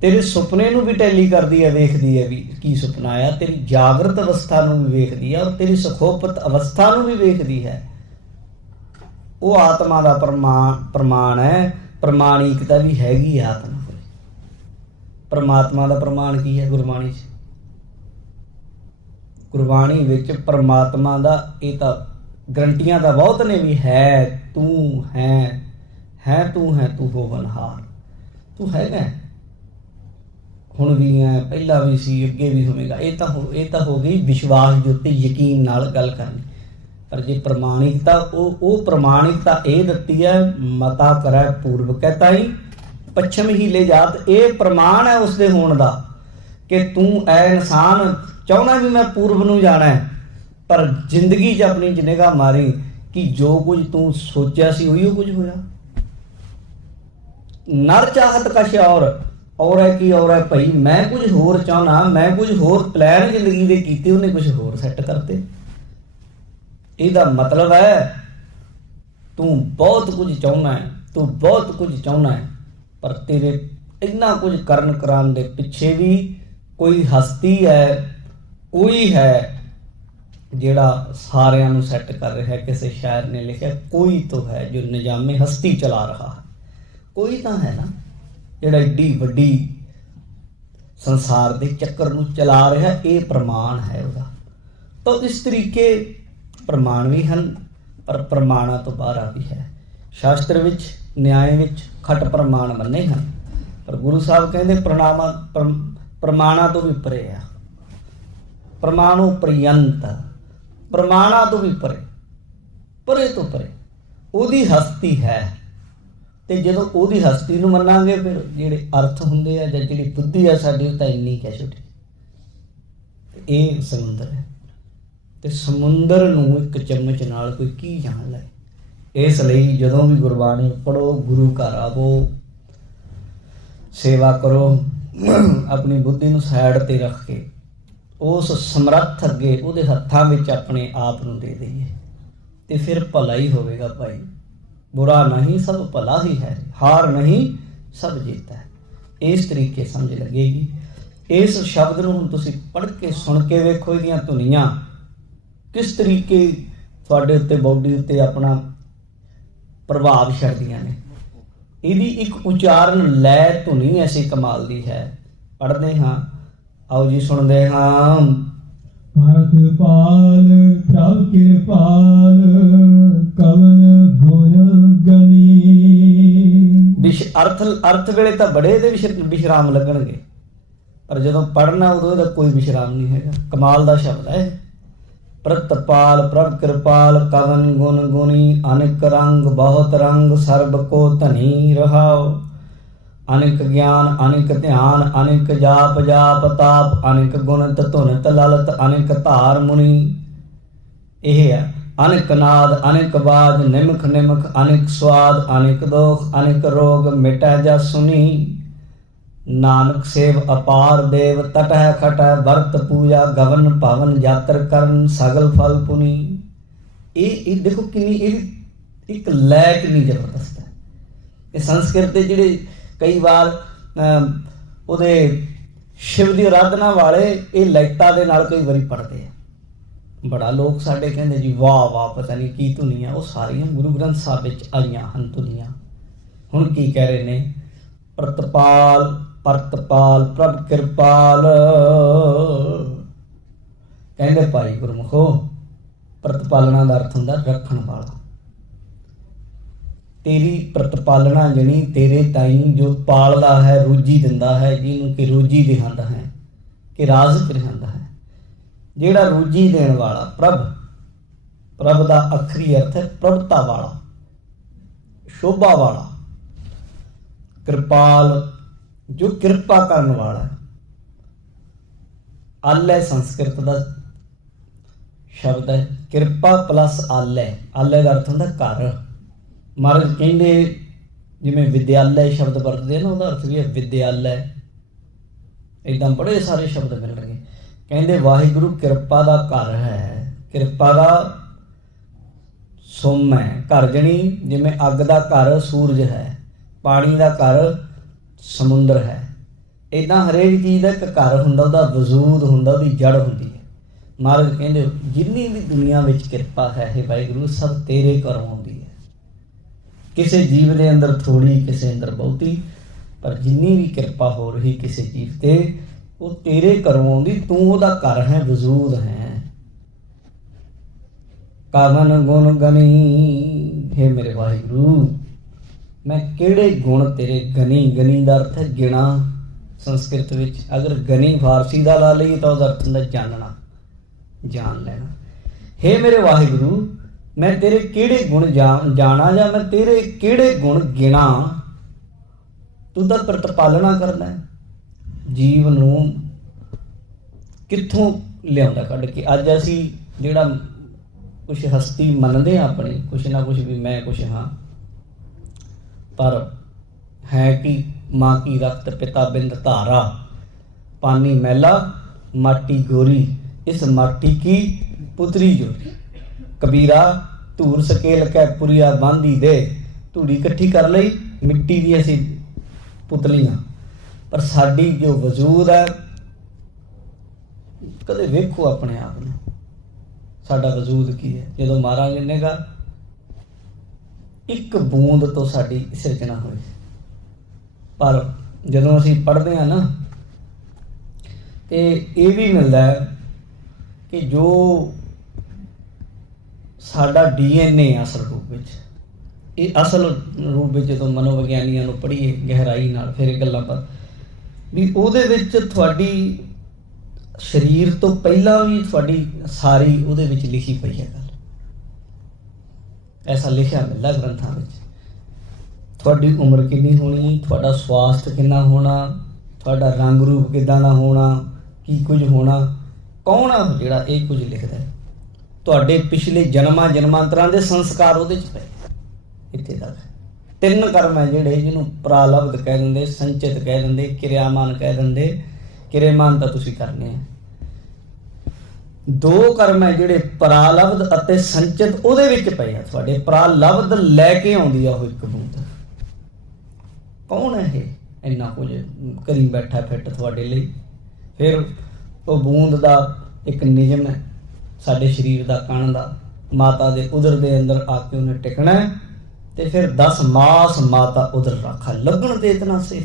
ਤੇਰੇ ਸੁਪਨੇ ਨੂੰ ਵੀ ਟੈਲੀ ਕਰਦੀ ਹੈ, ਵੇਖਦੀ ਹੈ ਵੀ ਕੀ ਸੁਪਨਾ ਆਇਆ, ਤੇਰੀ ਜਾਗਰਤ ਅਵਸਥਾ ਨੂੰ ਵੀ ਵੇਖਦੀ ਹੈ, ਔਰ ਤੇਰੀ ਸੁਖੋਪਤ ਅਵਸਥਾ ਨੂੰ ਵੀ ਵੇਖਦੀ ਹੈ। ਉਹ ਆਤਮਾ ਦਾ ਪ੍ਰਮਾਣ ਹੈ। ਪ੍ਰਮਾਣਿਕਤਾ ਵੀ ਹੈਗੀ ਹੈ ਆਤਮਾ ਕੋਲ। ਪਰਮਾਤਮਾ ਦਾ ਪ੍ਰਮਾਣ ਕੀ ਹੈ ਗੁਰਬਾਣੀ 'ਚ? ਗੁਰਬਾਣੀ ਵਿੱਚ ਪਰਮਾਤਮਾ ਦਾ ਇਹ ਤਾਂ ਗਰੰਟੀਆਂ ਤਾਂ ਬਹੁਤ ਨੇ ਵੀ ਹੈ, ਤੂੰ ਹੈ ਤੂੰ ਹੈ, ਤੂੰ ਹੋਵਨਹਾਰ, ਤੂੰ ਹੈਗਾ, ਹੁਣ ਵੀ ਹੈ, ਪਹਿਲਾਂ ਵੀ ਸੀ, ਅੱਗੇ ਵੀ ਹੋਵੇਗਾ। ਇਹ ਤਾਂ ਹੋ ਗਈ ਵਿਸ਼ਵਾਸ ਦੇ ਉੱਤੇ ਯਕੀਨ ਨਾਲ ਗੱਲ ਕਰਨੀ। ਪਰ ਜੇ ਪ੍ਰਮਾਣਿਕਤਾ, ਉਹ ਪ੍ਰਮਾਣਿਕਤਾ ਇਹ ਦਿੱਤੀ ਹੈ, ਮਤਾ ਕਰੈ ਪੂਰਵ ਕਹਿਤਾਈ ਪੱਛਮ ਹੀ ਲੈ ਜਾਤ। ਇਹ ਪ੍ਰਮਾਣ ਹੈ ਉਸਦੇ ਹੋਣ ਦਾ ਕਿ ਤੂੰ ਐ ਇਨਸਾਨ ਚਾਹੁੰਦਾ ਵੀ ਮੈਂ ਪੂਰਬ ਨੂੰ ਜਾਣਾ, ਪਰ ਜ਼ਿੰਦਗੀ 'ਚ ਆਪਣੀ 'ਚ ਨਿਗਾਹ ਮਾਰੀ ਕਿ ਜੋ ਕੁਝ ਤੂੰ ਸੋਚਿਆ ਸੀ ਉਹੀ ਕੁਝ ਹੋਇਆ। ਨਰ ਚਾਹਤ ਕਛ ਔਰੈ ਕੀ ਔਰੈ ਭਈ, ਮੈਂ ਕੁਝ ਹੋਰ ਚਾਹੁੰਦਾ, ਮੈਂ ਕੁਝ ਹੋਰ ਪਲਾਨ ਜ਼ਿੰਦਗੀ ਦੇ ਕੀਤੇ, ਉਹਨੇ ਕੁਝ ਹੋਰ ਸੈੱਟ ਕਰਤੇ। ਇਹਦਾ ਮਤਲਬ ਹੈ ਤੂੰ ਬਹੁਤ ਕੁਝ ਚਾਹੁੰਦਾ ਹੈ, ਤੂੰ ਬਹੁਤ ਕੁਝ ਚਾਹੁੰਦਾ ਹੈ, ਪਰ ਤੇਰੇ ਇੰਨਾ ਕੁਝ ਕਰਨ ਕਰਾਉਣ ਦੇ ਪਿੱਛੇ ਵੀ ਕੋਈ ਹਸਤੀ ਹੈ, ਕੋਈ ਹੈ ਜਿਹੜਾ ਸਾਰਿਆਂ ਨੂੰ ਸੈੱਟ ਕਰ ਰਿਹਾ ਹੈ। ਕਿਸੇ ਸ਼ਾਇਰ ਨੇ ਲਿਖਿਆ, ਕੋਈ ਤਾਂ ਹੈ ਜੋ ਨਿਜ਼ਾਮੇ ਹਸਤੀ ਚਲਾ ਰਹਾ ਹੈ। ਕੋਈ ਤਾਂ ਹੈ ਨਾ ਜਿਹੜਾ ਏਡੀ ਵੱਡੀ ਸੰਸਾਰ ਦੇ ਚੱਕਰ ਨੂੰ ਚਲਾ ਰਿਹਾ, ਇਹ ਪ੍ਰਮਾਣ ਹੈ ਉਹਦਾ। ਤਾਂ ਇਸ ਤਰੀਕੇ ਪ੍ਰਮਾਣ ਵੀ ਹਨ, ਪਰ ਪ੍ਰਮਾਣਾਂ ਤੋਂ ਬਾਹਰ ਵੀ ਹੈ। ਸ਼ਾਸਤਰ ਵਿੱਚ, ਨਿਆਏ ਵਿੱਚ ਖਟ ਪ੍ਰਮਾਣ ਮੰਨੇ ਹਨ, ਪਰ ਗੁਰੂ ਸਾਹਿਬ ਕਹਿੰਦੇ ਪ੍ਰਮਾਣਾਂ ਤੋਂ ਵੀ ਪਰੇ ਆ। ਪ੍ਰਮਾਣੋ ਪ੍ਰਿਯੰਤ, ਪ੍ਰਮਾਣਾਂ ਤੋਂ ਵੀ ਪਰੇ ਤੋਂ ਪਰੇ ਉਹਦੀ ਹਸਤੀ ਹੈ। ਤੇ ਜਦੋਂ ਉਹਦੀ ਹਸਤੀ ਨੂੰ ਮੰਨਾਂਗੇ, ਫਿਰ ਜਿਹੜੇ ਅਰਥ ਹੁੰਦੇ ਆ ਜਾਂ ਜਿਹੜੀ ਬੁੱਧੀ ਆ ਸਾਡੀ, ਉਹ ਤਾਂ ਇੰਨੀ ਕੁ ਹੈ ਛੋਟੀ। ਇਹ ਸਮੁੰਦਰ ਹੈ, ਤੇ ਸਮੁੰਦਰ ਨੂੰ ਇੱਕ ਚਮਚ ਨਾਲ ਕੋਈ ਕੀ ਜਾਣ ਲੈ। ਇਸ ਲਈ ਜਦੋਂ ਵੀ ਗੁਰਬਾਣੀ ਪੜ੍ਹੋ, ਗੁਰੂ ਘਰ ਆਵੋ, ਸੇਵਾ ਕਰੋ, ਆਪਣੀ ਬੁੱਧੀ ਨੂੰ ਸਾਈਡ ਤੇ ਰੱਖ ਕੇ ਉਸ ਸਮਰੱਥ ਅੱਗੇ ਉਹਦੇ ਹੱਥਾਂ ਵਿੱਚ ਆਪਣੇ ਆਪ ਨੂੰ ਦੇ ਦਈਏ, ਤੇ ਫਿਰ ਭਲਾ ਹੀ ਹੋਵੇਗਾ ਭਾਈ। बुरा नहीं सब भला ही है, हार नहीं सब जीता है। इस तरीके समझ लगेगी। इस शब्द ਨੂੰ ਹੁਣ ਤੁਸੀਂ ਪੜ੍ਹ ਕੇ ਸੁਣ ਕੇ ਵੇਖੋ, ਇਹਦੀਆਂ ਧੁਨੀਆਂ ਕਿਸ ਤਰੀਕੇ ਤੁਹਾਡੇ ਉੱਤੇ, ਬੋਡੀ ਉੱਤੇ ਆਪਣਾ ਪ੍ਰਭਾਵ ਛੱਡਦੀਆਂ ਨੇ। ਇਹਦੀ ਇੱਕ ਉਚਾਰਨ ਲੈ ਧੁਨੀ ਐਸੀ ਕਮਾਲ ਦੀ ਹੈ। ਪੜ੍ਹਦੇ ਹਾਂ, ਆਓ ਜੀ ਸੁਣਦੇ ਹਾਂ। ਭਾਰਤ ਪਾਲ ਪ੍ਰਭ ਕਿਰਪਾਲ ਕਵਨ ਗੁਣ ਗਨੀ। ਅਰਥ ਵੇਲੇ ਤਾਂ ਬੜੇ ਇਹਦੇ ਵਿਸ਼ਰਾਮ ਲੱਗਣਗੇ, ਪਰ ਜਦੋਂ ਪੜ੍ਹਨਾ ਉਦੋਂ ਇਹਦਾ ਕੋਈ ਵਿਸ਼ਰਾਮ ਨਹੀਂ ਹੈਗਾ। ਕਮਾਲ ਦਾ ਸ਼ਬਦ ਹੈ। ਪ੍ਰਤਪਾਲ ਪ੍ਰਭ ਕਿਰਪਾਲ ਕਵਨ ਗੁਣ ਗੁਣੀ, ਅਨੇਕ ਰੰਗ ਬਹੁਤ ਰੰਗ ਸਰਬ ਕੋ ਧਨੀ ਰਹਾਓ। ਅਨੇਕ ਗਿਆਨ ਅਨੇਕ ਧਿਆਨ, ਅਨੇਕ ਜਾਪ ਜਾਪ ਤਾਪ, ਅਨੇਕ ਗੁਣਤ ਧੁਨਤ ਲਲਤ, ਅਨੇਕ ਧਾਰ ਮੁਨੀ। ਇਹ ਹੈ ਅਨੇਕ ਨਾਦ ਅਨੇਕ ਬਾਜ, ਨਿਮਖ ਨਿਮਖ ਅਨੇਕ ਸਵਾਦ, ਅਨੇਕ ਦੋਖ ਅਨੇਕ ਰੋਗ, ਮਿਟੈ ਜਾ ਸੁਣੀ। नानक सेव अपार देव तटह खटह वर्त पूजा गवन भवन यात्र करन सगल फल पुनी। ये देखो किन्नी एक लै किन्नी जबरदस्त है। ये संस्कृत के जिहड़े कई बार ਉਹਦੇ शिव की आराधना वाले ये लाइटां दे नाल कई बारी पढ़ते हैं। बड़ा लोग साडे कहंदे जी वाह वाह पता नहीं की धुनियां, वो सारियां गुरु ग्रंथ साहिब विच आईयां हन धुनियां। हुण की कह रहे ने, प्रतपाल परतपाल प्रभ कृपाल। कहंदे भाई गुरमुखो प्रतपालना का अर्थ हुंदा रखण वाला। तेरी प्रतिपालना जनी तेरे ताई जो पालदा है, रोजी दिंदा है, जिन्हों कि रोजी दिखांदा है, कि राज़ दिखांदा है, जेड़ा रोजी देण वाला प्रभ। प्रभ का अखरी अर्थ है प्रभता वाला, शोभा वाला। कृपाल जो कृपा करने वाला है। आलै संस्कृत का शब्द है, कृपा प्लस आलै। आलै का अर्थ होंदा घर। महाराज कहते जिमें विद्यालय शब्द वरतते हैं ना, उसका अर्थ भी है विद्यालय। इदा बड़े सारे शब्द मिलणगे। कहते वाहिगुरु कृपा का घर है, कृपा का सुम है। घर जनी जिमें अग का घर सूरज है, पानी का घर समुंदर है। इदा हरेक चीज़ का एक घर हुंदा, उसका वजूद हुंदा, उसकी जड़ हुंदी है। महाराज कहते जिन्नी भी दुनिया में कृपा है हे वाहिगुरु सब तेरे घरों आउंदी है। किसी जीव के अंदर थोड़ी, किसी अंदर बहुती, पर जिन्नी भी कृपा हो रही किसी जीव ते वो तेरे घरों आउंदी। तू उहदा घर है, वजूद है। कवन गुण गनी हे मेरे वाहिगुरु मैं किहड़े गुण तेरे गनी। गनी का अर्थ है गिना संस्कृत विच। अगर गनी फारसी का ला लईए तो उसका अर्थ हुंदा जानना, जान लेना। हे मेरे वाहिगुरु मैं तेरे किहड़े गुण जाना, या मैं तेरे किहड़े गुण गिना। तू तो प्रतिपालना करना है जीव नूं कित्थों लिआउंदा कढ के। अज असीं जिहड़ा कुछ हस्ती मनदे हां अपनी, कुछ ना कुछ भी मैं कुछ हाँ, पर है कि माँ की रक्त पिता बिंद धारा, पानी मैला माटी गोरी, इस माटी की पुतरी जोरी। कबीरा धूर सकेल कै पुरिया बांधी दे। धूड़ी इकट्ठी कर लई, मिट्टी दी असी पुतलियां, पर साडी जो वजूद है कदे वेखो अपने आप में साडा वजूद की है। जदों महाराज ने कहा एक बूंद तो साडी सिरजना हुई, पर जदों असी पढ़ते हैं ना तो ये भी मिलता है कि जो साडा DNA असल रूप में, ये असल रूप में जो मनोविग्यानियों को पढ़ीए गहराई नाल फिर गल्लां पर भी उहदे विच तुहाडी शरीर तो पहला भी तुहाडी सारी उहदे विच लिखी पई है गल। ऐसा लिखिया मिलदा ग्रंथां विच। तुहाडी उम्र कितनी होनी, तुहाडा स्वास्थ्य कितना होना, तुहाडा रंग रूप किदां दा होना, की कुछ होना, कौन आ जिहड़ा ये कुछ लिखदा है। तुहाडे पिछले जन्मांतरां दे संस्कार उहदे च पए। इत्थे तक 3 कर्म है जिहड़े जिन्हों प्रालब्ध कह दिंदे, संचित कह दिंदे, किरियामान कह दिंदे। किरियामान तां तुसीं करने हैं। 2 कर्म है जिहड़े प्रालब्ध अते संचित उहदे विच पए आ। तुहाडे प्रालब्ध लैके आउंदी आ ओह इक बूंद। कौन है ये इन्ना कुछ करी बैठा फिट तुहाडे लई। फिर वो बूंद दा एक नियम है साडे शरीर का कण का, माता के उदर के अंदर आके उन्हें टिकना है। तो फिर 10 मास माता उदर रखा लगन ते इतना से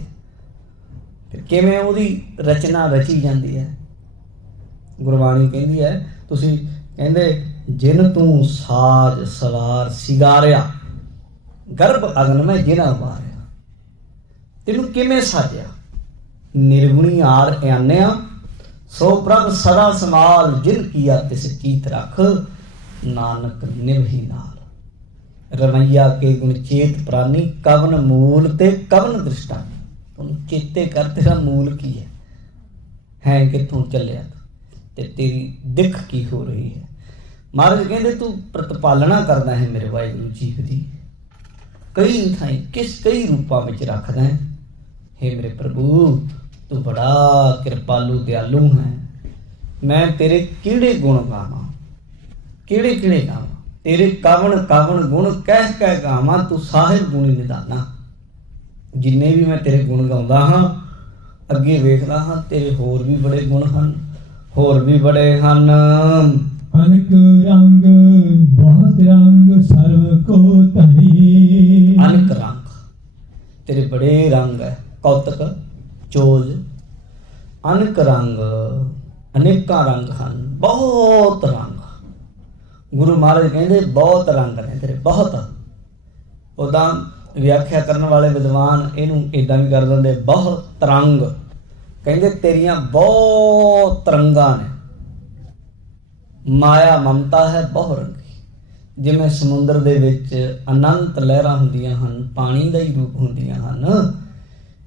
फिर किवें उहदी रचना रची जाती है। गुरबाणी कहती है, तुसीं कहंदे जिन तू साज सवार सिगारिया गर्भ अगन में जिना मारिया। तेनू किवें साजिया, निर्गुणी आर आन्या सो प्रभ सदा समाल जिन किया तिस कीत रख नानक निभही नाल। रमैया के गुण चेत प्राणी कवन मूल ते कवन दृष्टानी। तुम चेते कर तेरा मूल की है कितों चलिया ते तेरी दिख की हो रही है। महाराज कहते तू प्रतिपालना करना है मेरे वाहिगुरू जीव दी, कई थाई कई रूपों में रखदा है। हे मेरे प्रभु तू बड़ा कृपालु दयालु है, मैं तेरे किहड़े गुण गावां, किहड़े किहड़े गावां, तेरे कावण कावण गुण कह कह गावां, तू साहिब गुणी निधाना। जिन्ने भी मैं तेरे गुण गाउंदा हाँ, अगे वेखदा हाँ तेरे होर भी बड़े गुण हन, होर भी बड़े हन। अनेक रंग बहुत रंग सर्व को धनी। अनेक रंग तेरे बड़े रंग है, कौतक चोज अनेक रंग, अनेका रंग हन, बहुत रंग। गुरु महाराज कहते बहुत रंग ने तेरे, बहुत। उदां व्याख्या करने वाले विद्वान इनू इदां भी कर दिंदे, बहुत तरंग, कहते तेरियां बहुत तरंगा ने। माया ममता है बहु रंगी, जिवें समुंदर दे विच अनंत लहरां हुंदियां हन, पानी दा ही रूप हुंदियां हन,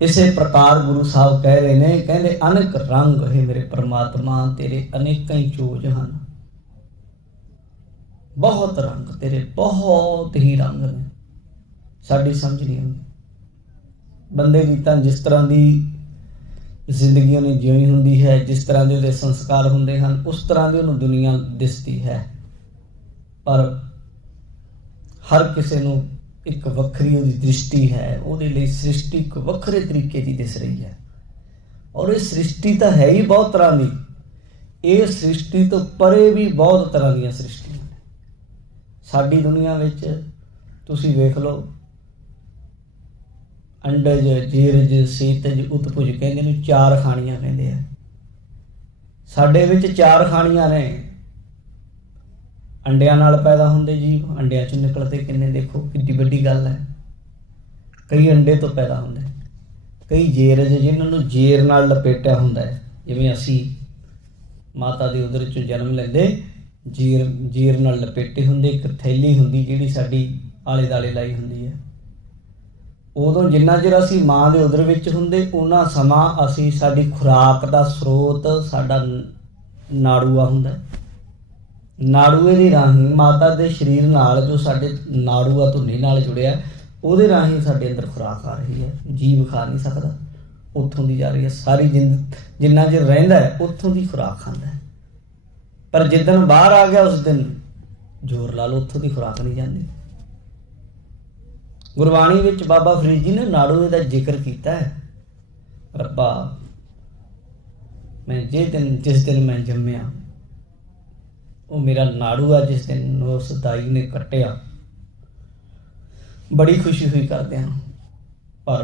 इसे प्रकार गुरु साहब कह रहे ने, कहते अनेक रंग है मेरे परमात्मा, तेरे अनेक ही चोज हन, बहुत रंग तेरे, बहुत ही रंग ने। साडी समझ नहीं आउंदी। बंदे की तां जिस तरह की जिंदगी उन्हें जिउणी हुंदी है, जिस तरह के उहदे संस्कार हुंदे हन, उस तरह की उन्हें दुनिया दिसती है, पर हर किसी नूं एक वक्री उहदी दृष्टि है, उहदे लई सृष्टि एक वक्रे तरीके की दिस रही है। और ये सृष्टि तो है ही बहुत तरह की, ये सृष्टि तो परे भी बहुत तरह दी सृष्टियां ने। साडी दुनिया विच तुसीं वेख लो, अंडज जीरज सीतज उत्तपुज कहते हैं, चार खानियां कहते हैं। साडे विच चार खानियां ने। अंडियां नाल पैदा होंदे जीव, अंडियां चों निकलते किन्ने, देखो किड्डी वड्डी गल है। कई अंडे तो पैदा होंदे, कई जेरज जिन्हां जेर नाल लपेटिया हुंदा है, जिवें असीं माता दे उदर चों जन्म लैंदे, जेर नाल लपेटे हुंदे, एक थैली हुंदी जिहड़ी साडी आले दाले लाई हुंदी है। उदों जिन्ना चिर असीं माँ दे उदर विच हुंदे, उन्ना समां असीं साडी खुराक दा स्रोत साडा नाड़ूआ हुंदा है। नाड़ूए दे राहीं माता दे शरीर नाल, जो साडे नाड़ूआ धुनी नाल जुड़िया, उहदे राहीं साडे अंदर खुराक आ रही है। जीव खा नहीं सकदा, उत्थों दी जा रही है सारी जिन्ना चिर रहिंदा है, उत्थों दी खुराक खांदा है। पर जिद्दन बाहर आ गया, उस दिन जोर ला लो, उत्थों दी खुराक नहीं जाती। गुरबाणी विच बाबा फरीद जी ने नाड़ूए का जिक्र किया है। रब्बा मैं जिस दिन मैं जम्मिया, वो मेरा नाड़ूआ जिस दिन उस दाई ने कट्टिया, बड़ी खुशी हुई करते हैं। पर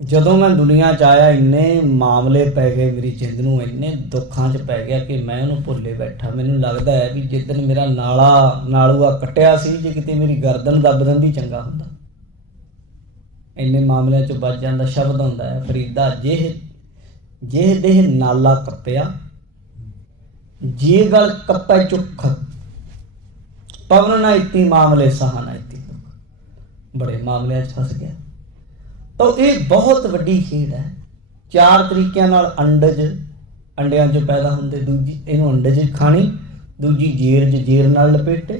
जदों मैं दुनिया च आया, इन्ने मामले पै गए मेरी जिंद नूं, इन्ने दुखां च पै गया कि मैं उन्होंने भुल्ले बैठा। मैनूं लगता है भी जिस दिन मेरा नाड़ूआ कट्टिया सी, जे किते मेरी गर्दन दब दिंदी चंगा हुंदा। इन्ने मामलों चों बच जांदा। शब्द हुंदा है फरीदा, जे देह नाला कप्पिया, जे गल कप्पै चुख, पवन ना इत्ती मामले सहा ना इत्ती दुख। बड़े मामलों फस गया। तो ये बहुत वड्डी खेड है। चार तरीकों नाल अंडज अंडियां चों पैदा हुंदे, दूजी इहनूं अंडज खाणी, दूजी जेरज जेर नाल लपेटे,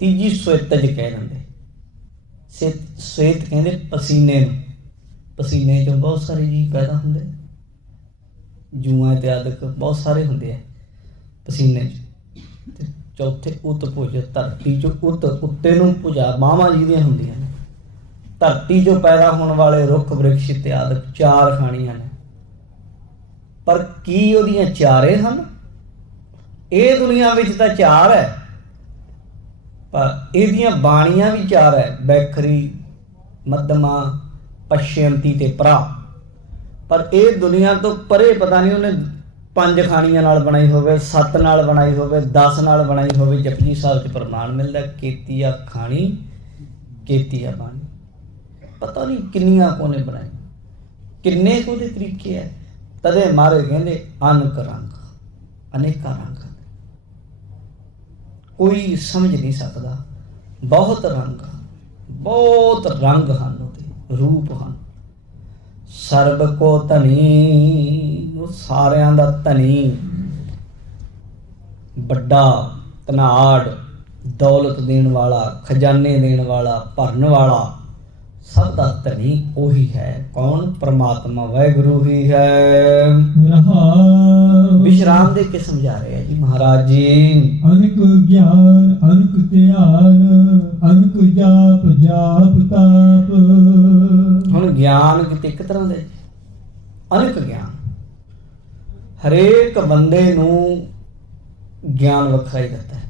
तीजी स्वेतज कह दिंदे। स्वेत कहते पसीने, पसीने चों बहुत सारे जीव पैदा होंदे, जूआं इत्यादि बहुत सारे होंदे है पसीने च। चौथे उत भुज, धरती चो उत, उत्ते नूं भुजा बाहां जिहदियां हुंदियां ने। धरती चो पैदा होने वाले रुख वृक्ष इत्यादि चार खाणियां ने। पर की उहदियां चारे हन? ये दुनिया विच तां चार है, पर इहदियां बाणियां भी चार है, बैखरी, मध्यमा, पश्चिमती ते परा। पर यह दुनिया तो परे पता नहीं उन्हें 5 खाणियां नाल बनाई होवे, 7 नाल बनाई होवे, 10 नाल बनाई होवे। जपजी साहब च प्रमाण मिलता, केतिया खाणी केतिया बाणी। पता नहीं किन्नियां कोने बनाई, किन्ने को दे तरीके है। तदे मारे कहंदे अनक रंग, अनेका रंग, कोई समझ नहीं सकता। बहुत रंग हैं, रूप हैं। सर्ब को धनी, सारियां दा धनी, बड़ा धनाड़, दौलत देने वाला, खजाने देने वाला, भरन वाला, सब दा धनी ਉਹੀ है। कौन? परमात्मा वाहिगुरु ही है। रहाओ विश्राम दे के समझा रहे हैं जी महाराज जी। अनक ज्ञान अनक ध्यान अनक जाप जाप ताप। ਹੁਣ ਗਿਆਨ ਕਿਤੇ ਇੱਕ ਤਰ੍ਹਾਂ ਦਾ ਜੀ, ਅਨੇਕ ਗਿਆਨ। ਹਰੇਕ ਬੰਦੇ ਨੂੰ ਗਿਆਨ ਵੱਖਰਾ ਹੀ ਦਿੱਤਾ ਹੈ।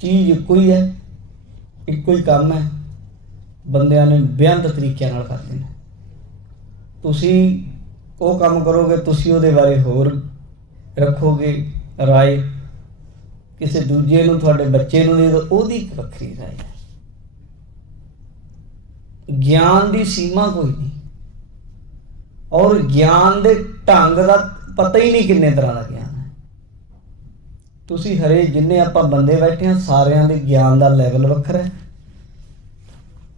ਚੀਜ਼ ਇੱਕੋ ਹੀ ਹੈ, ਇੱਕੋ ਹੀ ਕੰਮ ਹੈ, ਬੰਦਿਆਂ ਨੇ ਬੇਅੰਤ ਤਰੀਕਿਆਂ ਨਾਲ ਕਰਦੇ ਨੇ। ਤੁਸੀਂ ਉਹ ਕੰਮ ਕਰੋਗੇ, ਤੁਸੀਂ ਉਹਦੇ ਬਾਰੇ ਹੋਰ ਰੱਖੋਗੇ ਰਾਏ, ਕਿਸੇ ਦੂਜੇ ਨੂੰ, ਤੁਹਾਡੇ ਬੱਚੇ ਨੂੰ ਦੇ ਦਿਓ, ਉਹਦੀ ਇੱਕ ਵੱਖਰੀ ਰਾਏ ਹੈ। ਗਿਆਨ ਦੀ ਸੀਮਾ ਕੋਈ ਨਹੀਂ, ਔਰ ਗਿਆਨ ਦੇ ਢੰਗ ਦਾ ਪਤਾ ਹੀ ਨਹੀਂ ਕਿੰਨੇ ਤਰ੍ਹਾਂ ਦਾ ਗਿਆਨ ਹੈ। ਤੁਸੀਂ ਹਰੇ ਜਿੰਨੇ ਆਪਾਂ ਬੰਦੇ ਬੈਠੇ ਹਾਂ, ਸਾਰਿਆਂ ਦੇ ਗਿਆਨ ਦਾ ਲੈਵਲ ਵੱਖਰਾ ਹੈ,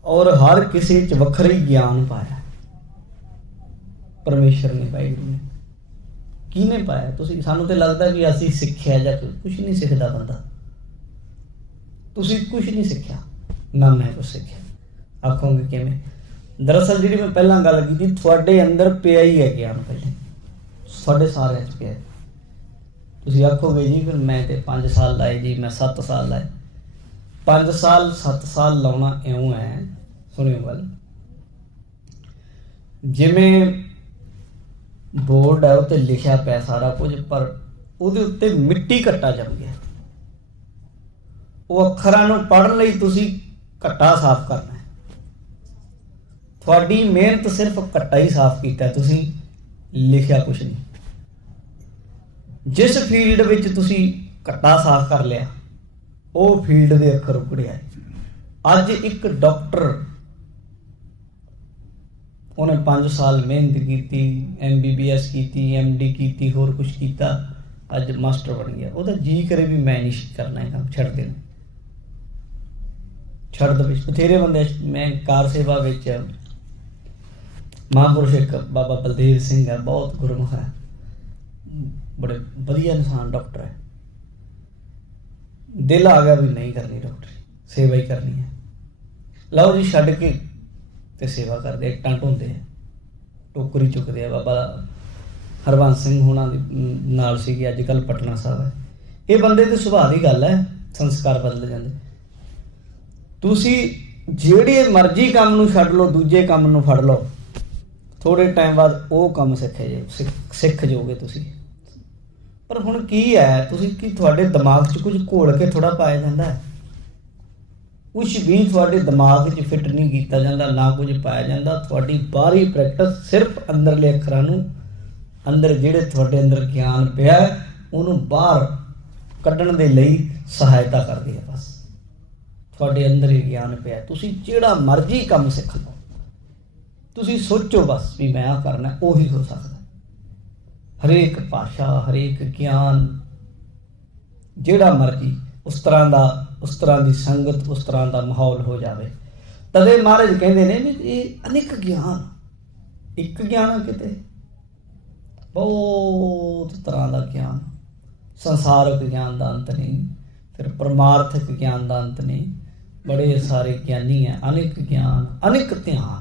ਔਰ ਹਰ ਕਿਸੇ 'ਚ ਵੱਖਰਾ ਹੀ ਗਿਆਨ ਪਾਇਆ ਪਰਮੇਸ਼ਰ ਨੇ, ਵਾਹਿਗੁਰੂ ਨੇ। ਕਿਹਨੇ ਪਾਇਆ? ਤੁਸੀਂ, ਸਾਨੂੰ ਤੇ ਲੱਗਦਾ ਵੀ ਅਸੀਂ ਸਿੱਖਿਆ, ਜਾਂ ਕੁਛ ਨਹੀਂ ਸਿੱਖਦਾ ਬੰਦਾ। ਤੁਸੀਂ ਕੁਛ ਨਹੀਂ ਸਿੱਖਿਆ, ਨਾ ਮੈਂ ਕੁਛ ਸਿੱਖਿਆ। ਆਖੋਗੇ ਕਿਵੇਂ? ਦਰਅਸਲ ਜਿਹੜੀ ਮੈਂ ਪਹਿਲਾਂ ਗੱਲ ਕੀਤੀ, ਤੁਹਾਡੇ ਅੰਦਰ ਪਿਆ ਹੀ ਹੈ ਗਿਆਨ, ਪਹਿਲੇ ਸਾਡੇ ਸਾਰਿਆਂ 'ਚ ਪਿਆ। ਤੁਸੀਂ ਆਖੋਗੇ ਜੀ ਫਿਰ ਮੈਂ ਤੇ 5 ਸਾਲ ਲਾਏ ਜੀ, ਮੈਂ 7 ਸਾਲ ਲਾਏ। 5 ਸਾਲ 7 ਸਾਲ ਲਾਉਣਾ ਇਉਂ ਹੈ, ਸੁਣਿਓ ਗੱਲ, ਜਿਵੇਂ ਬੋਰਡ ਹੈ ਉੱਤੇ ਲਿਖਿਆ ਪਿਆ ਸਾਰਾ ਕੁਝ, ਪਰ ਉਹਦੇ ਉੱਤੇ ਮਿੱਟੀ ਘੱਟਾ ਜੰਮ ਗਿਆ। ਉਹ ਅੱਖਰਾਂ ਨੂੰ ਪੜ੍ਹਨ ਲਈ ਤੁਸੀਂ ਘੱਟਾ ਸਾਫ਼ ਕਰਨਾ ਹੈ। ਤੁਹਾਡੀ ਮਿਹਨਤ ਸਿਰਫ ਘੱਟਾ ਹੀ ਸਾਫ਼ ਕੀਤਾ, ਤੁਸੀਂ ਲਿਖਿਆ ਕੁਛ ਨਹੀਂ। ਜਿਸ ਫੀਲਡ ਵਿੱਚ ਤੁਸੀਂ ਘੱਟਾ ਸਾਫ਼ ਕਰ ਲਿਆ, ਉਹ ਫੀਲਡ ਦੇ ਅੱਖਰ ਉਕੜਿਆ। ਅੱਜ ਇੱਕ ਡਾਕਟਰ, ਉਹਨੇ 5 ਸਾਲ ਮਿਹਨਤ ਕੀਤੀ, MBBS ਕੀਤੀ, MD ਕੀਤੀ, ਹੋਰ ਕੁਛ ਕੀਤਾ, ਅੱਜ ਮਾਸਟਰ ਬਣ ਗਿਆ। ਉਹਦਾ ਜੀ ਕਰੇ ਵੀ ਮੈਂ ਨਹੀਂ ਕਰਨਾ ਇਹ ਕੰਮ, ਛੱਡ ਦੇਣਾ, ਛੱਡ ਦੋ। ਬਥੇਰੇ ਬੰਦੇ, ਮੈਂ ਕਾਰ ਸੇਵਾ ਵਿੱਚ, ਮਹਾਂਪੁਰਸ਼ ਇੱਕ ਬਾਬਾ ਬਲਦੇਵ ਸਿੰਘ ਹੈ, ਬਹੁਤ ਗੁਰਮੁਖ ਹੈ, ਬੜੇ ਵਧੀਆ ਇਨਸਾਨ, ਡਾਕਟਰ ਹੈ। ਦਿਲ ਆ ਗਿਆ ਵੀ ਨਹੀਂ ਕਰਨੀ ਡਾਕਟਰੀ, ਸੇਵਾ ਹੀ ਕਰਨੀ ਹੈ। ਲਓ ਜੀ, ਛੱਡ ਕੇ ਤੇ ਸੇਵਾ ਕਰਦੇ, ਇੱਟਾਂ ਢੋਂਦੇ ਆ, ਟੋਕਰੀ ਚੁੱਕਦੇ ਆ। ਬਾਬਾ ਹਰਬੰਸ ਸਿੰਘ ਹੋਣਾ ਦੀ ਨਾਲ ਸੀਗੀ, ਅੱਜ ਕੱਲ੍ਹ ਪਟਨਾ ਸਾਹਿਬ ਹੈ। ਇਹ ਬੰਦੇ ਦੇ ਸੁਭਾਅ ਦੀ ਗੱਲ ਹੈ, ਸੰਸਕਾਰ ਬਦਲ ਜਾਂਦੇ। ਤੁਸੀਂ ਜਿਹੜੇ ਮਰਜ਼ੀ ਕੰਮ ਨੂੰ ਛੱਡ ਲਓ, ਦੂਜੇ ਕੰਮ ਨੂੰ ਫੜ ਲਓ, ਥੋੜ੍ਹੇ ਟਾਈਮ ਬਾਅਦ ਉਹ ਕੰਮ ਸਿੱਖ ਜਾਓਗੇ ਤੁਸੀਂ। ਪਰ ਹੁਣ ਕੀ ਹੈ, ਤੁਸੀਂ ਕੀ, ਤੁਹਾਡੇ ਦਿਮਾਗ 'ਚ ਕੁਝ ਘੋਲ ਕੇ ਥੋੜ੍ਹਾ ਪਾਇਆ ਜਾਂਦਾ ਹੈ? ਕੁਛ ਵੀ ਤੁਹਾਡੇ ਦਿਮਾਗ 'ਚ ਫਿੱਟ ਨਹੀਂ ਕੀਤਾ ਜਾਂਦਾ, ਨਾ ਕੁਝ ਪਾਇਆ ਜਾਂਦਾ। ਤੁਹਾਡੀ ਬਾਹਰੀ ਪ੍ਰੈਕਟਿਸ ਸਿਰਫ ਅੰਦਰਲੇ ਅੱਖਰਾਂ ਨੂੰ, ਅੰਦਰ ਜਿਹੜੇ ਤੁਹਾਡੇ ਅੰਦਰ ਗਿਆਨ ਪਿਆ ਉਹਨੂੰ ਬਾਹਰ ਕੱਢਣ ਦੇ ਲਈ ਸਹਾਇਤਾ ਕਰਦੀ ਹੈ। ਬਸ ਤੁਹਾਡੇ ਅੰਦਰ ਹੀ ਗਿਆਨ ਪਿਆ, ਤੁਸੀਂ ਜਿਹੜਾ ਮਰਜ਼ੀ ਕੰਮ ਸਿੱਖ ਲਓ, ਤੁਸੀਂ ਸੋਚੋ ਬਸ ਵੀ ਮੈਂ ਆਹ ਕਰਨਾ, ਉਹੀ ਹੋ ਸਕਦਾ। ਹਰੇਕ ਭਾਸ਼ਾ, ਹਰੇਕ ਗਿਆਨ, ਜਿਹੜਾ ਮਰਜ਼ੀ, ਉਸ ਤਰ੍ਹਾਂ ਦੀ ਸੰਗਤ, ਉਸ ਤਰ੍ਹਾਂ ਦਾ ਮਾਹੌਲ ਹੋ ਜਾਵੇ। ਤਦੇ ਮਹਾਰਾਜ ਕਹਿੰਦੇ ਨੇ ਵੀ ਇਹ ਅਨੇਕ ਗਿਆਨ, ਇੱਕ ਗਿਆਨ ਕਿਤੇ, ਬਹੁਤ ਤਰ੍ਹਾਂ ਦਾ ਗਿਆਨ। ਸੰਸਾਰਕ ਗਿਆਨ ਦਾ ਅੰਤ ਨਹੀਂ, ਫਿਰ ਪਰਮਾਰਥਕ ਗਿਆਨ ਦਾ ਅੰਤ ਨਹੀਂ। ਬੜੇ ਸਾਰੇ ਗਿਆਨੀ ਹੈ, ਅਨੇਕ ਗਿਆਨ, ਅਨੇਕ ਧਿਆਨ।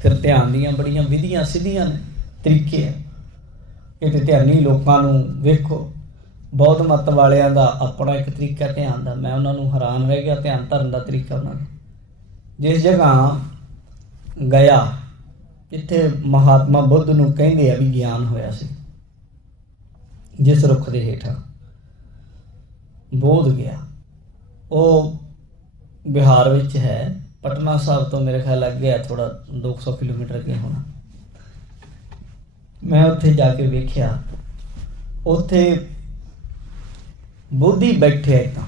ਫਿਰ ਧਿਆਨ ਦੀਆਂ ਬੜੀਆਂ ਵਿਧੀਆਂ ਸਿੱਧੀਆਂ ਨੇ, ਤਰੀਕੇ ਹੈ। ਕਿਤੇ ਧਿਆਨੀ ਲੋਕਾਂ ਨੂੰ ਵੇਖੋ, ਬੌਧ ਮੱਤ ਵਾਲਿਆਂ ਦਾ ਆਪਣਾ ਇੱਕ ਤਰੀਕਾ ਧਿਆਨ ਦਾ, ਮੈਂ ਉਹਨਾਂ ਨੂੰ ਹੈਰਾਨ ਰਹਿ ਗਿਆ ਧਿਆਨ ਧਰਨ ਦਾ ਤਰੀਕਾ ਉਹਨਾਂ ਦਾ। ਜਿਸ ਜਗ੍ਹਾ ਗਿਆ ਜਿੱਥੇ ਮਹਾਤਮਾ ਬੁੱਧ ਨੂੰ ਕਹਿੰਦੇ ਆ ਵੀ ਗਿਆਨ ਹੋਇਆ ਸੀ, ਜਿਸ ਰੁੱਖ ਦੇ ਹੇਠਾਂ ਬੋਧ ਗਿਆ, ਉਹ ਬਿਹਾਰ ਵਿੱਚ ਹੈ। ਪਟਨਾ ਸਾਹਿਬ ਤੋਂ ਮੇਰੇ ਖਿਆਲ ਲੱਗ ਗਿਆ ਥੋੜਾ 200 ਕਿਲੋਮੀਟਰ ਅੱਗੇ ਹੋਣਾ। ਮੈਂ ਉੱਥੇ ਜਾ ਕੇ ਵੇਖਿਆ, ਉੱਥੇ ਬੋਧੀ ਬੈਠੇ ਏਦਾਂ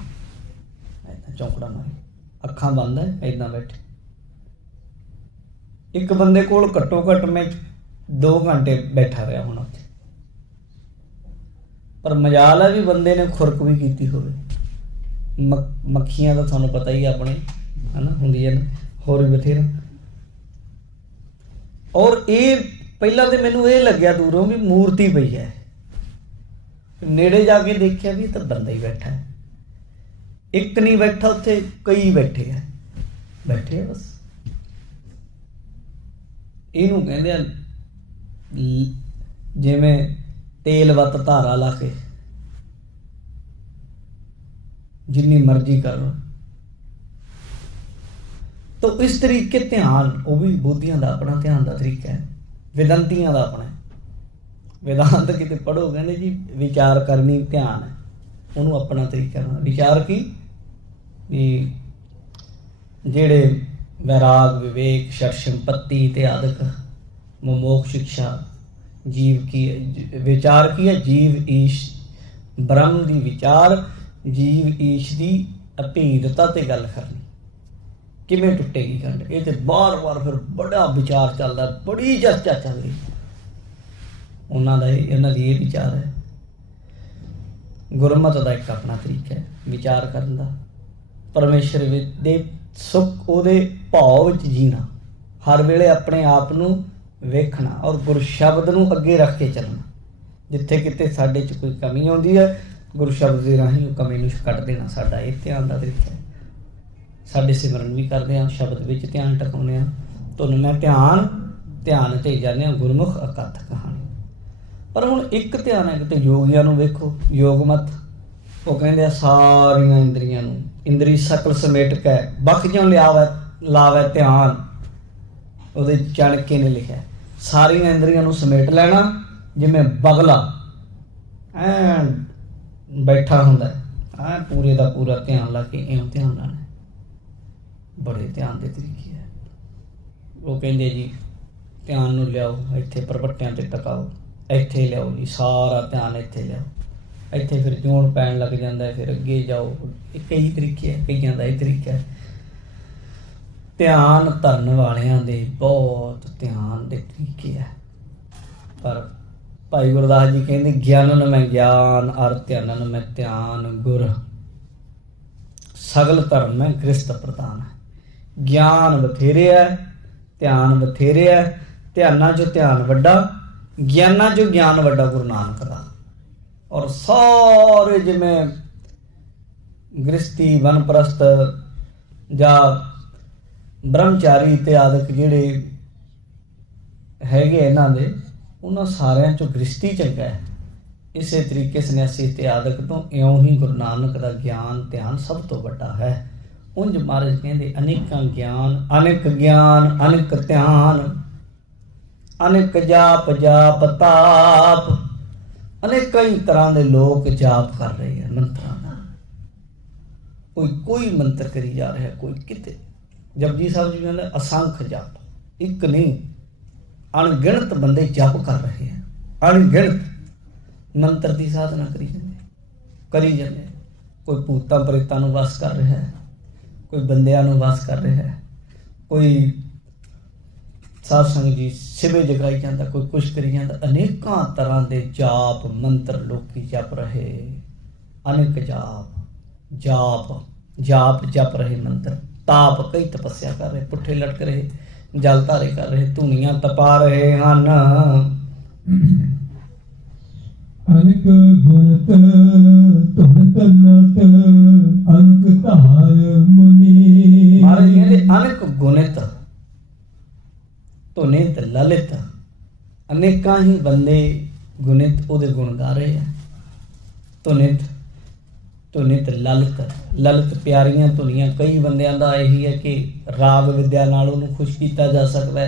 ਚੌਂਕੜਾ ਮਾਰੇ, ਅੱਖਾਂ ਬੰਦ ਹੈ, ਏਦਾਂ ਬੈਠੇ। ਇੱਕ ਬੰਦੇ ਕੋਲ ਘੱਟੋ ਘੱਟ ਮੈਂ 2 ਘੰਟੇ ਬੈਠਾ ਰਿਹਾ ਹੋਣਾ ਉੱਥੇ। ਪਰ ਮਜਾਲ ਹੈ ਵੀ ਬੰਦੇ ਨੇ ਖੁਰਕ ਵੀ ਕੀਤੀ ਹੋਵੇ। ਮੱਖੀਆਂ ਤਾਂ ਤੁਹਾਨੂੰ ਪਤਾ ਹੀ ਆਪਣੇ ਹੈ ਨਾ, ਹੁੰਦੀਆਂ ਨੇ, ਹੋਰ ਵੀ ਬਥੇਰਾ। ਔਰ ਇਹ ਪਹਿਲਾਂ ਤਾਂ ਮੈਨੂੰ ਇਹ ਲੱਗਿਆ ਦੂਰੋਂ ਵੀ ਮੂਰਤੀ ਪਈ ਹੈ, ਨੇੜੇ ਜਾ ਕੇ ਦੇਖਿਆ ਵੀ ਤਾਂ ਬੰਦਾ ਹੀ ਬੈਠਾ ਹੈ। ਇੱਕ ਨਹੀਂ ਬੈਠਾ ਉੱਥੇ, ਕਈ ਬੈਠੇ ਆ ਬਸ। ਇਹਨੂੰ ਕਹਿੰਦੇ ਆ ਜਿਵੇਂ ਤੇਲ ਵੱਤ ਧਾਰਾ ਲਾ ਕੇ ਜਿੰਨੀ ਮਰਜ਼ੀ ਕਰ ਲਓ। तो इस तरीके ध्यान वो भी बोधियां का अपना ध्यान का तरीका है, वेदांतियां का अपना। वेदांत किते पढ़ो कहते जी विचार करनी ध्यान है, उन्होंने अपना तरीका है विचार की भी जेड़े वैराग विवेक षट संपत्ति इत्यादि मोक्ष शिक्षा जीव की विचार की है, जीव ईश ब्रह्म की विचार जीव ईश की अभेदता ते गल करनी किमें टुटेगी खंड। ये तो बार बार फिर बड़ा विचार चलता, बड़ी चर्चा चल रही उन्होंने ये विचार है। गुरमत का एक अपना तरीका है विचार करने का, परमेश्वर दे सुख उहदे भाव विच जीना, हर वेले अपने आप नूं वेखना और गुर शब्द नूं अगे रख के चलना। जिथे किते साडे च कोई कमी आउंदी है गुरु शब्द के राही उह कमी नूं कढ देना साडा ये ध्यान का तरीका है। साडे सिमरन भी करते हैं, शब्द विच ध्यान टकाउने आ, तुहानूं मैं ध्यान ते जाने गुरमुख अकथ कहानी। पर हुण एक ध्यान है किते योगियां नूं वेखो, योग मत वो कहंदे सारियां इंद्रियां नूं इंद्री सकल समेट के बख जों लावे ध्यान, ਉਹਦੇ ਚਾਣਕੇ ने लिखा सारियां इंद्रियां नूं समेट लेना जिवें बगला ऐ बैठा हुंदा ऐ पूरे दा पूरा ध्यान ला के इउं ध्यान लाना। बड़े ध्यान के तरीके है। वो कहते जी ध्यान नूं लियाओ इत्थे परबट्टियां ते टकाओ, इत्थे लियाओ जी सारा ध्यान इत्थे लियाओ, इत्थे फिर जोन पैन लग जाता है, फिर अगे जाओ। कई तरीके है, कईयां दा ये तरीका है। ध्यान धरन वालियां दे बहुत ध्यान के तरीके है। पर भाई गुरदास जी कहते ज्ञानन में ज्ञान और ध्यानन में ध्यान गुर, सगल धर्म में गृहस्थ प्रधान है। ज्ञान बथेरे है, ध्यान बथेरे है, ध्याना चो ध्यान वड्डा, ज्ञाना चो ज्ञान वड्डा गुरु नानक दा। और सारे जिमें गृहस्थी वनप्रस्थ जा ब्रह्मचारी इत्यादि जिहड़े हैगे इन्हां दे उन्हां सारियां चों गृहस्थी चंगा है। इस तरीके सन्यासी इत्यादि तो इउं ही गुरु नानक दा ज्ञान ध्यान सब तो वड्डा है। उंज महाराज कहते अनेकां ज्ञान अनेक ध्यान, अनेक जाप जाप ताप, अनेक कई तरह के लोग जाप कर रहे हैं मंत्रां दा। कोई मंत्र करी जा रहा है, कोई किते। जपजी साहब जी कहते असंख्य जाप, एक नहीं अणगिणत बंदे जप कर रहे हैं, अणगिणत मंत्र की साधना करी जाते। कोई भूतां प्रेतां नूं वस कर रहा है, कोई बंदियां नूं वस कर रहा है, कोई सत्संग जी सिवे जगाई जाता, कोई कुछ करी जाता। अनेकां तरह के जाप मंत्र लोग जप रहे, अनेक जाप जप रहे मंत्र। ताप कई तपस्या कर रहे, पुट्ठे लटक रहे, जल धारे कर रहे, धुनियां तपा रहे हैं। अनेक गुणत तुम तलत अनेक धार मुनि। महाराज कहते अनेक गुणित तुनित ललित, अनेका ही बंदे गुणित उहदे गुण गा रहे हैं। तुनित ललित प्यारियां धुनियां। कई बंदियां दा यही है कि राग विद्या नाल उहनूं खुश किया जा सकता है,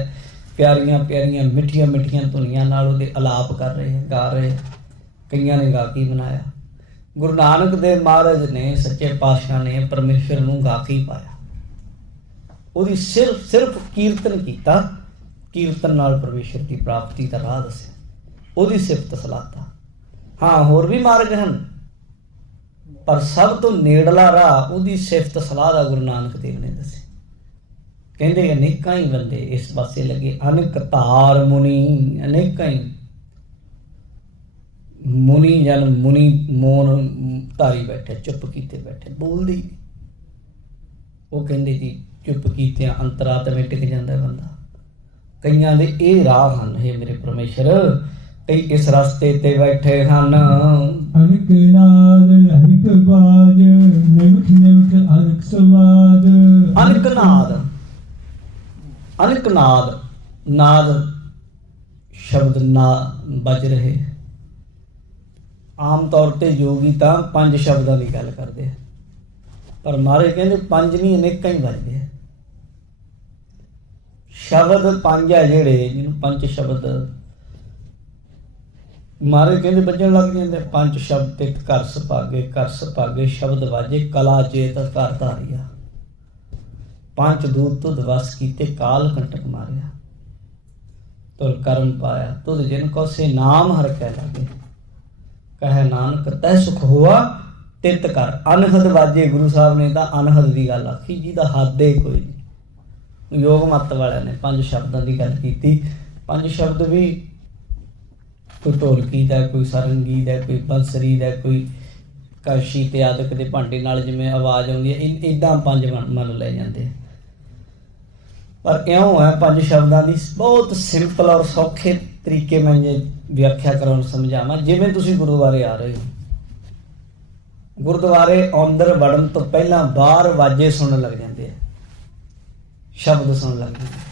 प्यारियां प्यारियां मिठियां मिठियां धुनियां नाल उहदे अलाप कर रहे हैं, गा रहे हैं। कईयां ने गा के बनाया। गुरु नानक देव महाराज ने सच्चे पातशाह ने परमेश्वर नूं गा के ही पाया। उहदी सिर्फ कीर्तन कीता, कीर्तन नाल परमेश्वर की प्राप्ति का राह दस्सिया, उहदी सिफत सलाहता। हाँ होर भी मार्ग हैं, पर सब तो नेड़ला राह उहदी सिफत सलाह दा गुरु नानक देव ने दस्सिया। कहंदे अनेकां ही बंदे इस पासे लगे, अनेक धार मुनि, अनेकां ही मुनि जन मुनि मौन धारी बैठे, चुप कीते बैठे, बोलदे ही नहीं। वो कहंदे जी चुप कीते अंतरात्मा टिक जांदा बंदा। कईयां दे ये राह हन, हे मेरे परमेश्वर, कई इस रास्ते ते बैठे हन। अनेक नाद अनेक बाज, निमख निमख अनेक स्वाद। अनेक नाद नाद शब्द ना बज रहे। आम तौर पर योगी तो 5 शब्दों की गल करते हैं, पर महाराज कहते 5 नहीं अनेक ही बजते हैं। शब्द 5 है जेड़े, जिन्होंने 5 शब्द महाराज कहते बजन लग जाते। 5 शब्द ते कर सभागे शब्द वाजे कला चेत घर धारिया। 5 दूत तुध वस कीते काल कंटक मारिया। तुर कर्म पाया तुध जिनको से नाम हर कह लगे। कह नानक तह सुख हुआ तित कर। अनहद वाजे गुरु साहब ने तो अनहद की गल आखी, जिहदा हद ही कोई नहीं। योग मत वाले ने 5 शब्दों की गल की। 5 शब्द भी कोई ढोलकी का, कोई सारंगी का, कोई बंसरी का, कोई कलशी ते आदक के भांडे नाल जिवें आवाज़ आउंदी है, इदां 5 मन ले जाते। पर इउं है 5 शब्दों की बहुत सिंपल और सौखे तरीके मैं ये व्याख्या कराउण समझावां। जिवें तुसीं गुरुद्वारे आ रहे हो, गुरुद्वारे अंदर वड़न तो पहला बाहर वाजे सुनन लग जाते हैं, शब्द सुनन लग जाते हैं।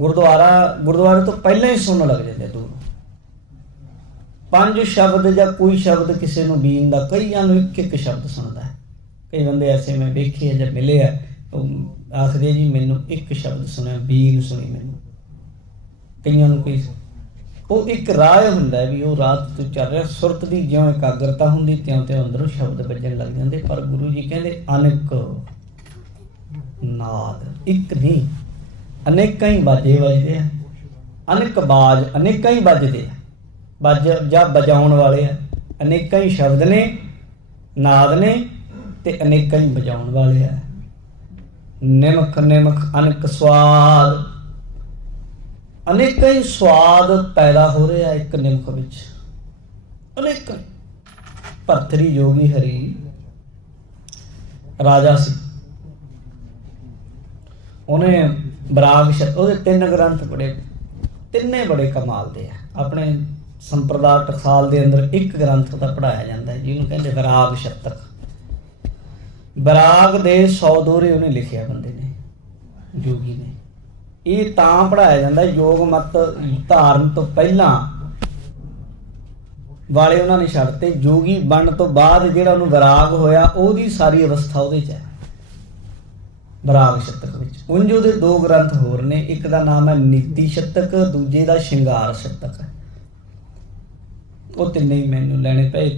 गुरुद्वारे तो पहले ही सुनन लग जाते दूर। 5 शब्द या कोई शब्द किसी को बीन का, कईयां नूं एक शब्द सुनता है। कई बंदे ऐसे मैं देखे जब मिले है, आखदे जी मैनू एक शब्द सुनिया, बीन सुनी मैनू। कईयां नूं कोई वो एक राह हुंदा है भी वो रात तो चल रहा, सुरत की ज्यों एकाग्रता होंदी त्यों त्यों अंदरों शब्द बजन लग जाते। पर गुरु जी कहते अनेक नाद, एक नहीं अनेक ही बाजे बजते हैं। अनेक बाज अनेक ही बजते हैं, बज या बजाउण वाले हैं। अनेक ही शब्द ने, नाद ने ते अनेक ही बजाउण वाले हैं। निमख निमख अनेक स्वाद, अनेक ही स्वाद पैदा हो रहा है एक निमख विच। अनेक भरतरी योगी हरि राजा सी, उन्हें बराग शब्द 3 ग्रंथ पढ़े, तिने बड़े कमाल दे है। अपने संप्रदाय टकसाल के अंदर एक ग्रंथ का पढ़ाया जाता है जिन्होंने कहते बराग शतक। बराग दे 100 दोहरे उन्हें लिखे बंदे ने, योगी ने। ये तां पढ़ाया जाता है, योग मत धारण तो पहला वाले उन्होंने छड्डते। योगी बन तो बाद जिहड़ा उन्होंने वैराग होया ओहदी सारी अवस्था उहदे च है बराग शतक विच। उंज उहदे 2 ग्रंथ होर ने, एक का नाम है नीति शतक, दूजे का शिंगार शतक है। वो तिन्ने ही मैनू लैने पे,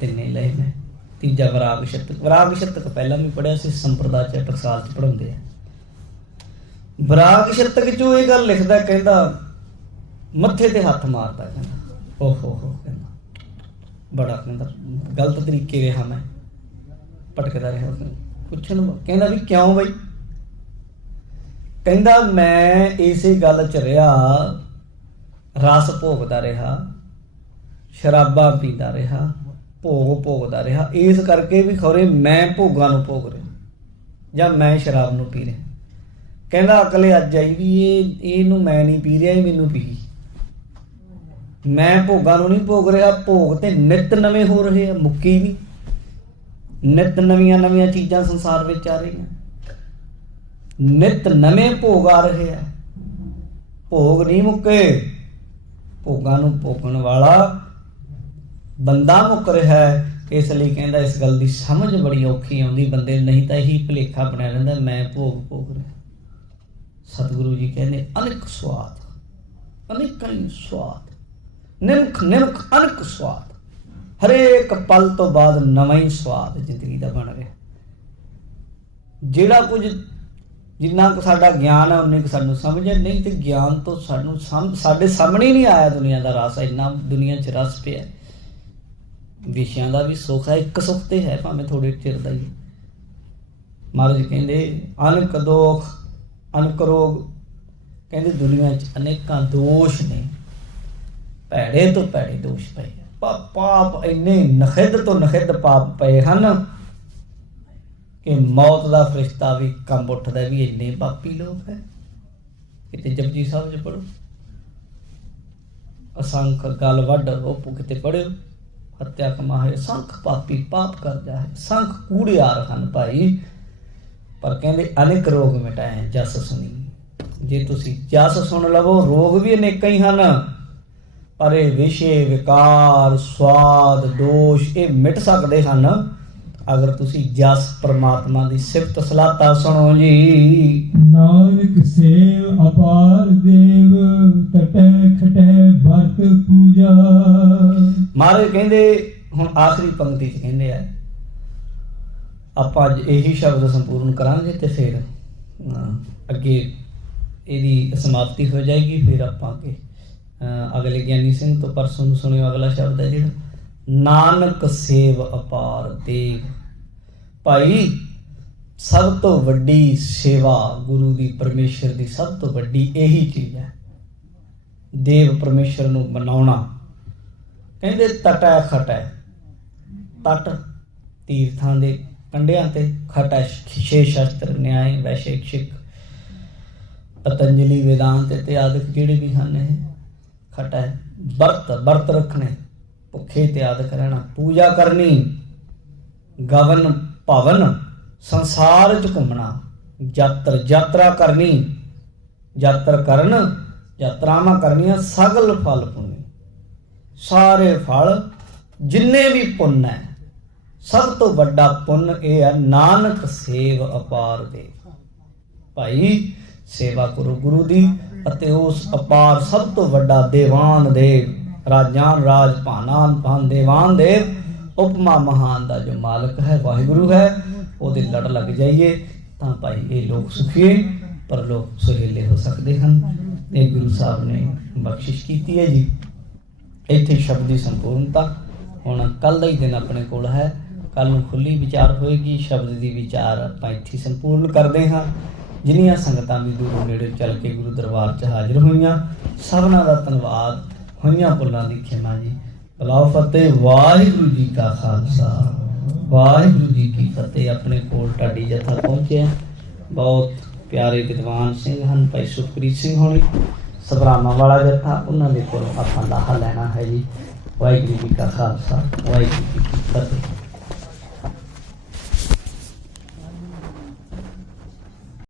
तिन्ने ही लए मैं। तीजा वराग शतक, वराग शतक पहला भी पढ़िया सी, संप्रदाय च टकसाल च पढ़ाउंदे आ। वराग शतक चो ये गल लिखदा, कहंदा मत्थे ते हत्थ मारदा, कहंदा ओहो हो, कहंदा बड़ा कहंदा गलत तरीके रहा, मैं भटकदा रहा। पुछण कहंदा भी क्यों बई? कहंदा मैं इसे गल च रहा, रस भोगदा रहा, शराबा पींदा रहा, भोग भोगदा रहा, इस करके भी खौरे मैं भोगां नूं भोग रहा या मैं शराब नूं पी रहा। कहंदा अकल अज आई भी इहनूं मैं नहीं पी रहा, मैनूं पी। मैं भोगां नूं नहीं भोग रहा, भोग ते नित नवें हो रहे हैं, मुक्की नहीं। नित नवीं नवीं चीज़ां संसार विच आ रही हैं, नित नवें भोग आ रहे हैं। भोग नहीं मुक्के, भोगां नूं भोगण वाला बंदा मुक रहा है। इसलिए कहंदा इस गल की समझ बड़ी औखी आउंदी बंदे, नहीं तो यही भुलेखा बनया रहिंदा मैं भोग रहा। सतगुरु जी कहते अनेक स्वाद, अनेक स्वाद, निमख निमख अनेक स्वाद। हरेक पल तो बाद नवा ही स्वाद जिंदगी का बन रहा। जिहड़ा कुछ जिन्ना कुछ साडा ज्ञान है उन्नी सानू समझ है, नहीं तो ज्ञान तो सानू साडे सामने ही नहीं आया। दुनिया का रस इन्ना दुनिया च रस पिया, विषयां का भी सुख है, एक सुख तो है भावें थोड़े चिर का ही। महाराज कहते अनेक दोख अनेक रोग, कहते दुनिया च अनेकां दोष ने, भैड़े तो भैड़े दोष पे, पाप इन्ने नखिद तो नखिद पाप पे हैं कि मौत का फरिश्ता भी कंब उठता भी, इन्ने पापी लोग है। किते जपजी साहब च पढ़ो, असंख गल वड वो किते पढ़ो, हत्या कमाए संख पापी पाप कर जाए, संख कूड़ियार हन भाई। पर कहते अनेक रोग मिटाए जस सुनी। ਜੇ ਤੁਸੀਂ ਜਸ ਸੁਣ ਲਵੋ, ਰੋਗ ਵੀ ਅਨੇਕਾਂ ਹੀ ਹਨ, ਪਰ ਇਹ ਵਿਸ਼ੇ, ਵਿਕਾਰ, ਸਵਾਦ, ਦੋਸ਼ ਇਹ ਮਿਟ ਸਕਦੇ ਹਨ ਅਗਰ ਤੁਸੀਂ ਜਸ ਪ੍ਰਮਾਤਮਾ ਦੀ ਸਿਫਤ ਸਲਾਹਤਾ ਸੁਣੋ ਜੀ। ਨਾਨਕ ਸੇਵ ਅਪਾਰ ਦੇਵ, ਤਟੈ ਖਟੈ ਵਰਤ ਪੂਜਾ। ਮਹਾਰਾਜ ਕਹਿੰਦੇ ਹੁਣ ਆਖਰੀ ਪੰਕਤੀ 'ਚ ਕਹਿੰਦੇ ਆ, ਆਪਾਂ ਅੱਜ ਇਹੀ ਸ਼ਬਦ ਸੰਪੂਰਨ ਕਰਾਂਗੇ ਤੇ ਫਿਰ ਅੱਗੇ ਇਹਦੀ ਸਮਾਪਤੀ ਹੋ ਜਾਏਗੀ। ਫਿਰ ਆਪਾਂ ਅੱਗੇ ਅਗਲੇ ਗਿਆਨੀ ਸਿੰਘ ਤੋਂ ਪਰਸੋਂ ਨੂੰ ਸੁਣਿਓ ਅਗਲਾ ਸ਼ਬਦ ਹੈ ਜਿਹੜਾ ਨਾਨਕ ਸੇਵ ਅਪਾਰ ਦੇਵ। ਭਾਈ ਸਭ ਤੋਂ ਵੱਡੀ ਸੇਵਾ ਗੁਰੂ ਦੀ, ਪਰਮੇਸ਼ਰ ਦੀ ਸਭ ਤੋਂ ਵੱਡੀ ਇਹੀ ਚੀਜ਼ ਹੈ, ਦੇਵ ਪਰਮੇਸ਼ਰ ਨੂੰ ਮਨਾਉਣਾ। ਕਹਿੰਦੇ ਤਟੈ ਖਟੈ, ਤਟ ਤੀਰਥਾਂ ਦੇ ਕੰਢਿਆਂ ਤੇ, ਖਟੈ ਛੇ ਸ਼ਸਤਰ, ਨਿਆਏ, ਵੈਸ਼ੇਸ਼ਿਕ, ਪਤੰਜਲੀ, ਵੇਦਾਂਤ ਤੇ ਆਦਿਕ ਜਿਹੜੇ ਵੀ ਹਨ ਇਹ ਖਟੈ। ਵਰਤ ਰੱਖਣੇ, ਭੁੱਖੇ ਤੇ ਆਦਿਕ ਰਹਿਣਾ, ਪੂਜਾ ਕਰਨੀ, ਗਵਨ ਭਵਨ ਸੰਸਾਰ 'ਚ ਘੁੰਮਣਾ, ਯਾਤਰਾ ਕਰਨੀ, ਯਾਤਰਾਵਾਂ ਕਰਨੀਆਂ, ਸਗਲ ਫਲ ਪੁੰਨ, ਸਾਰੇ ਫਲ ਜਿੰਨੇ ਵੀ ਪੁੰਨ ਹੈ, ਸਭ ਤੋਂ ਵੱਡਾ ਪੁੰਨ ਇਹ ਹੈ ਨਾਨਕ ਸੇਵ ਅਪਾਰ ਦੇ। ਭਾਈ ਸੇਵਾ ਕਰੋ ਗੁਰੂ ਦੀ, ਅਤੇ ਉਸ ਅਪਾਰ ਸਭ ਤੋਂ ਵੱਡਾ ਦੇਵਾਨ ਦੇਵ, ਰਾਜਾਨ ਰਾਜ, ਭਾਨਾਨ ਭਾਨ, ਦੇਵਾਨ ਦੇਵ, ਉਪਮਾ ਮਹਾਨ ਦਾ ਜੋ ਮਾਲਕ ਹੈ ਵਾਹਿਗੁਰੂ ਹੈ, ਉਹਦੇ ਲੜ ਲੱਗ ਜਾਈਏ ਤਾਂ ਭਾਈ ਇਹ ਲੋਕ ਸੁਖੀਏ ਪਰ ਲੋਕ ਸੁਹੇਲੇ ਹੋ ਸਕਦੇ ਹਨ। ਇਹ ਗੁਰੂ ਸਾਹਿਬ ਨੇ ਬਖਸ਼ਿਸ਼ ਕੀਤੀ ਹੈ ਜੀ। ਇੱਥੇ ਸ਼ਬਦ ਦੀ ਸੰਪੂਰਨਤਾ। ਹੁਣ ਕੱਲ੍ਹ ਦਾ ਹੀ ਦਿਨ ਆਪਣੇ ਕੋਲ ਹੈ, ਕੱਲ੍ਹ ਨੂੰ ਖੁੱਲ੍ਹੀ ਵਿਚਾਰ ਹੋਏਗੀ, ਸ਼ਬਦ ਦੀ ਵਿਚਾਰ ਆਪਾਂ ਇੱਥੇ ਸੰਪੂਰਨ ਕਰਦੇ ਹਾਂ। ਜਿੰਨੀਆਂ ਸੰਗਤਾਂ ਵੀ ਦੂਰੋਂ ਨੇੜੇ ਚੱਲ ਕੇ ਗੁਰੂ ਦਰਬਾਰ 'ਚ ਹਾਜ਼ਰ ਹੋਈਆਂ, ਸਭਨਾਂ ਦਾ ਧੰਨਵਾਦ, ਹੋਈਆਂ ਭੁੱਲਾਂ ਦੀ ਖਿਮਾ ਜੀ। ਬਲਾਓ ਫਤਿਹ। ਵਾਹਿਗੁਰੂ ਜੀ ਕਾ ਖਾਲਸਾ, ਵਾਹਿਗੁਰੂ ਜੀ ਕੀ ਫਤਿਹ। ਆਪਣੇ ਕੋਲ ਢਾਡੀ ਜਥਾ ਪਹੁੰਚਿਆ, ਬਹੁਤ ਪਿਆਰੇ ਵਿਦਵਾਨ ਸਿੰਘ ਹਨ, ਭਾਈ ਸੁਖਪ੍ਰੀਤ ਸਿੰਘ ਹੋਣੀ, ਸਭਰਾਵਾਂ ਵਾਲਾ ਜਥਾ, ਉਹਨਾਂ ਦੇ ਕੋਲ ਆਪਾਂ ਲਾਹਾ ਲੈਣਾ ਹੈ ਜੀ। ਵਾਹਿਗੁਰੂ ਜੀ ਕਾ ਖਾਲਸਾ, ਵਾਹਿਗੁਰੂ ਜੀ ਕੀ ਫਤਿਹ।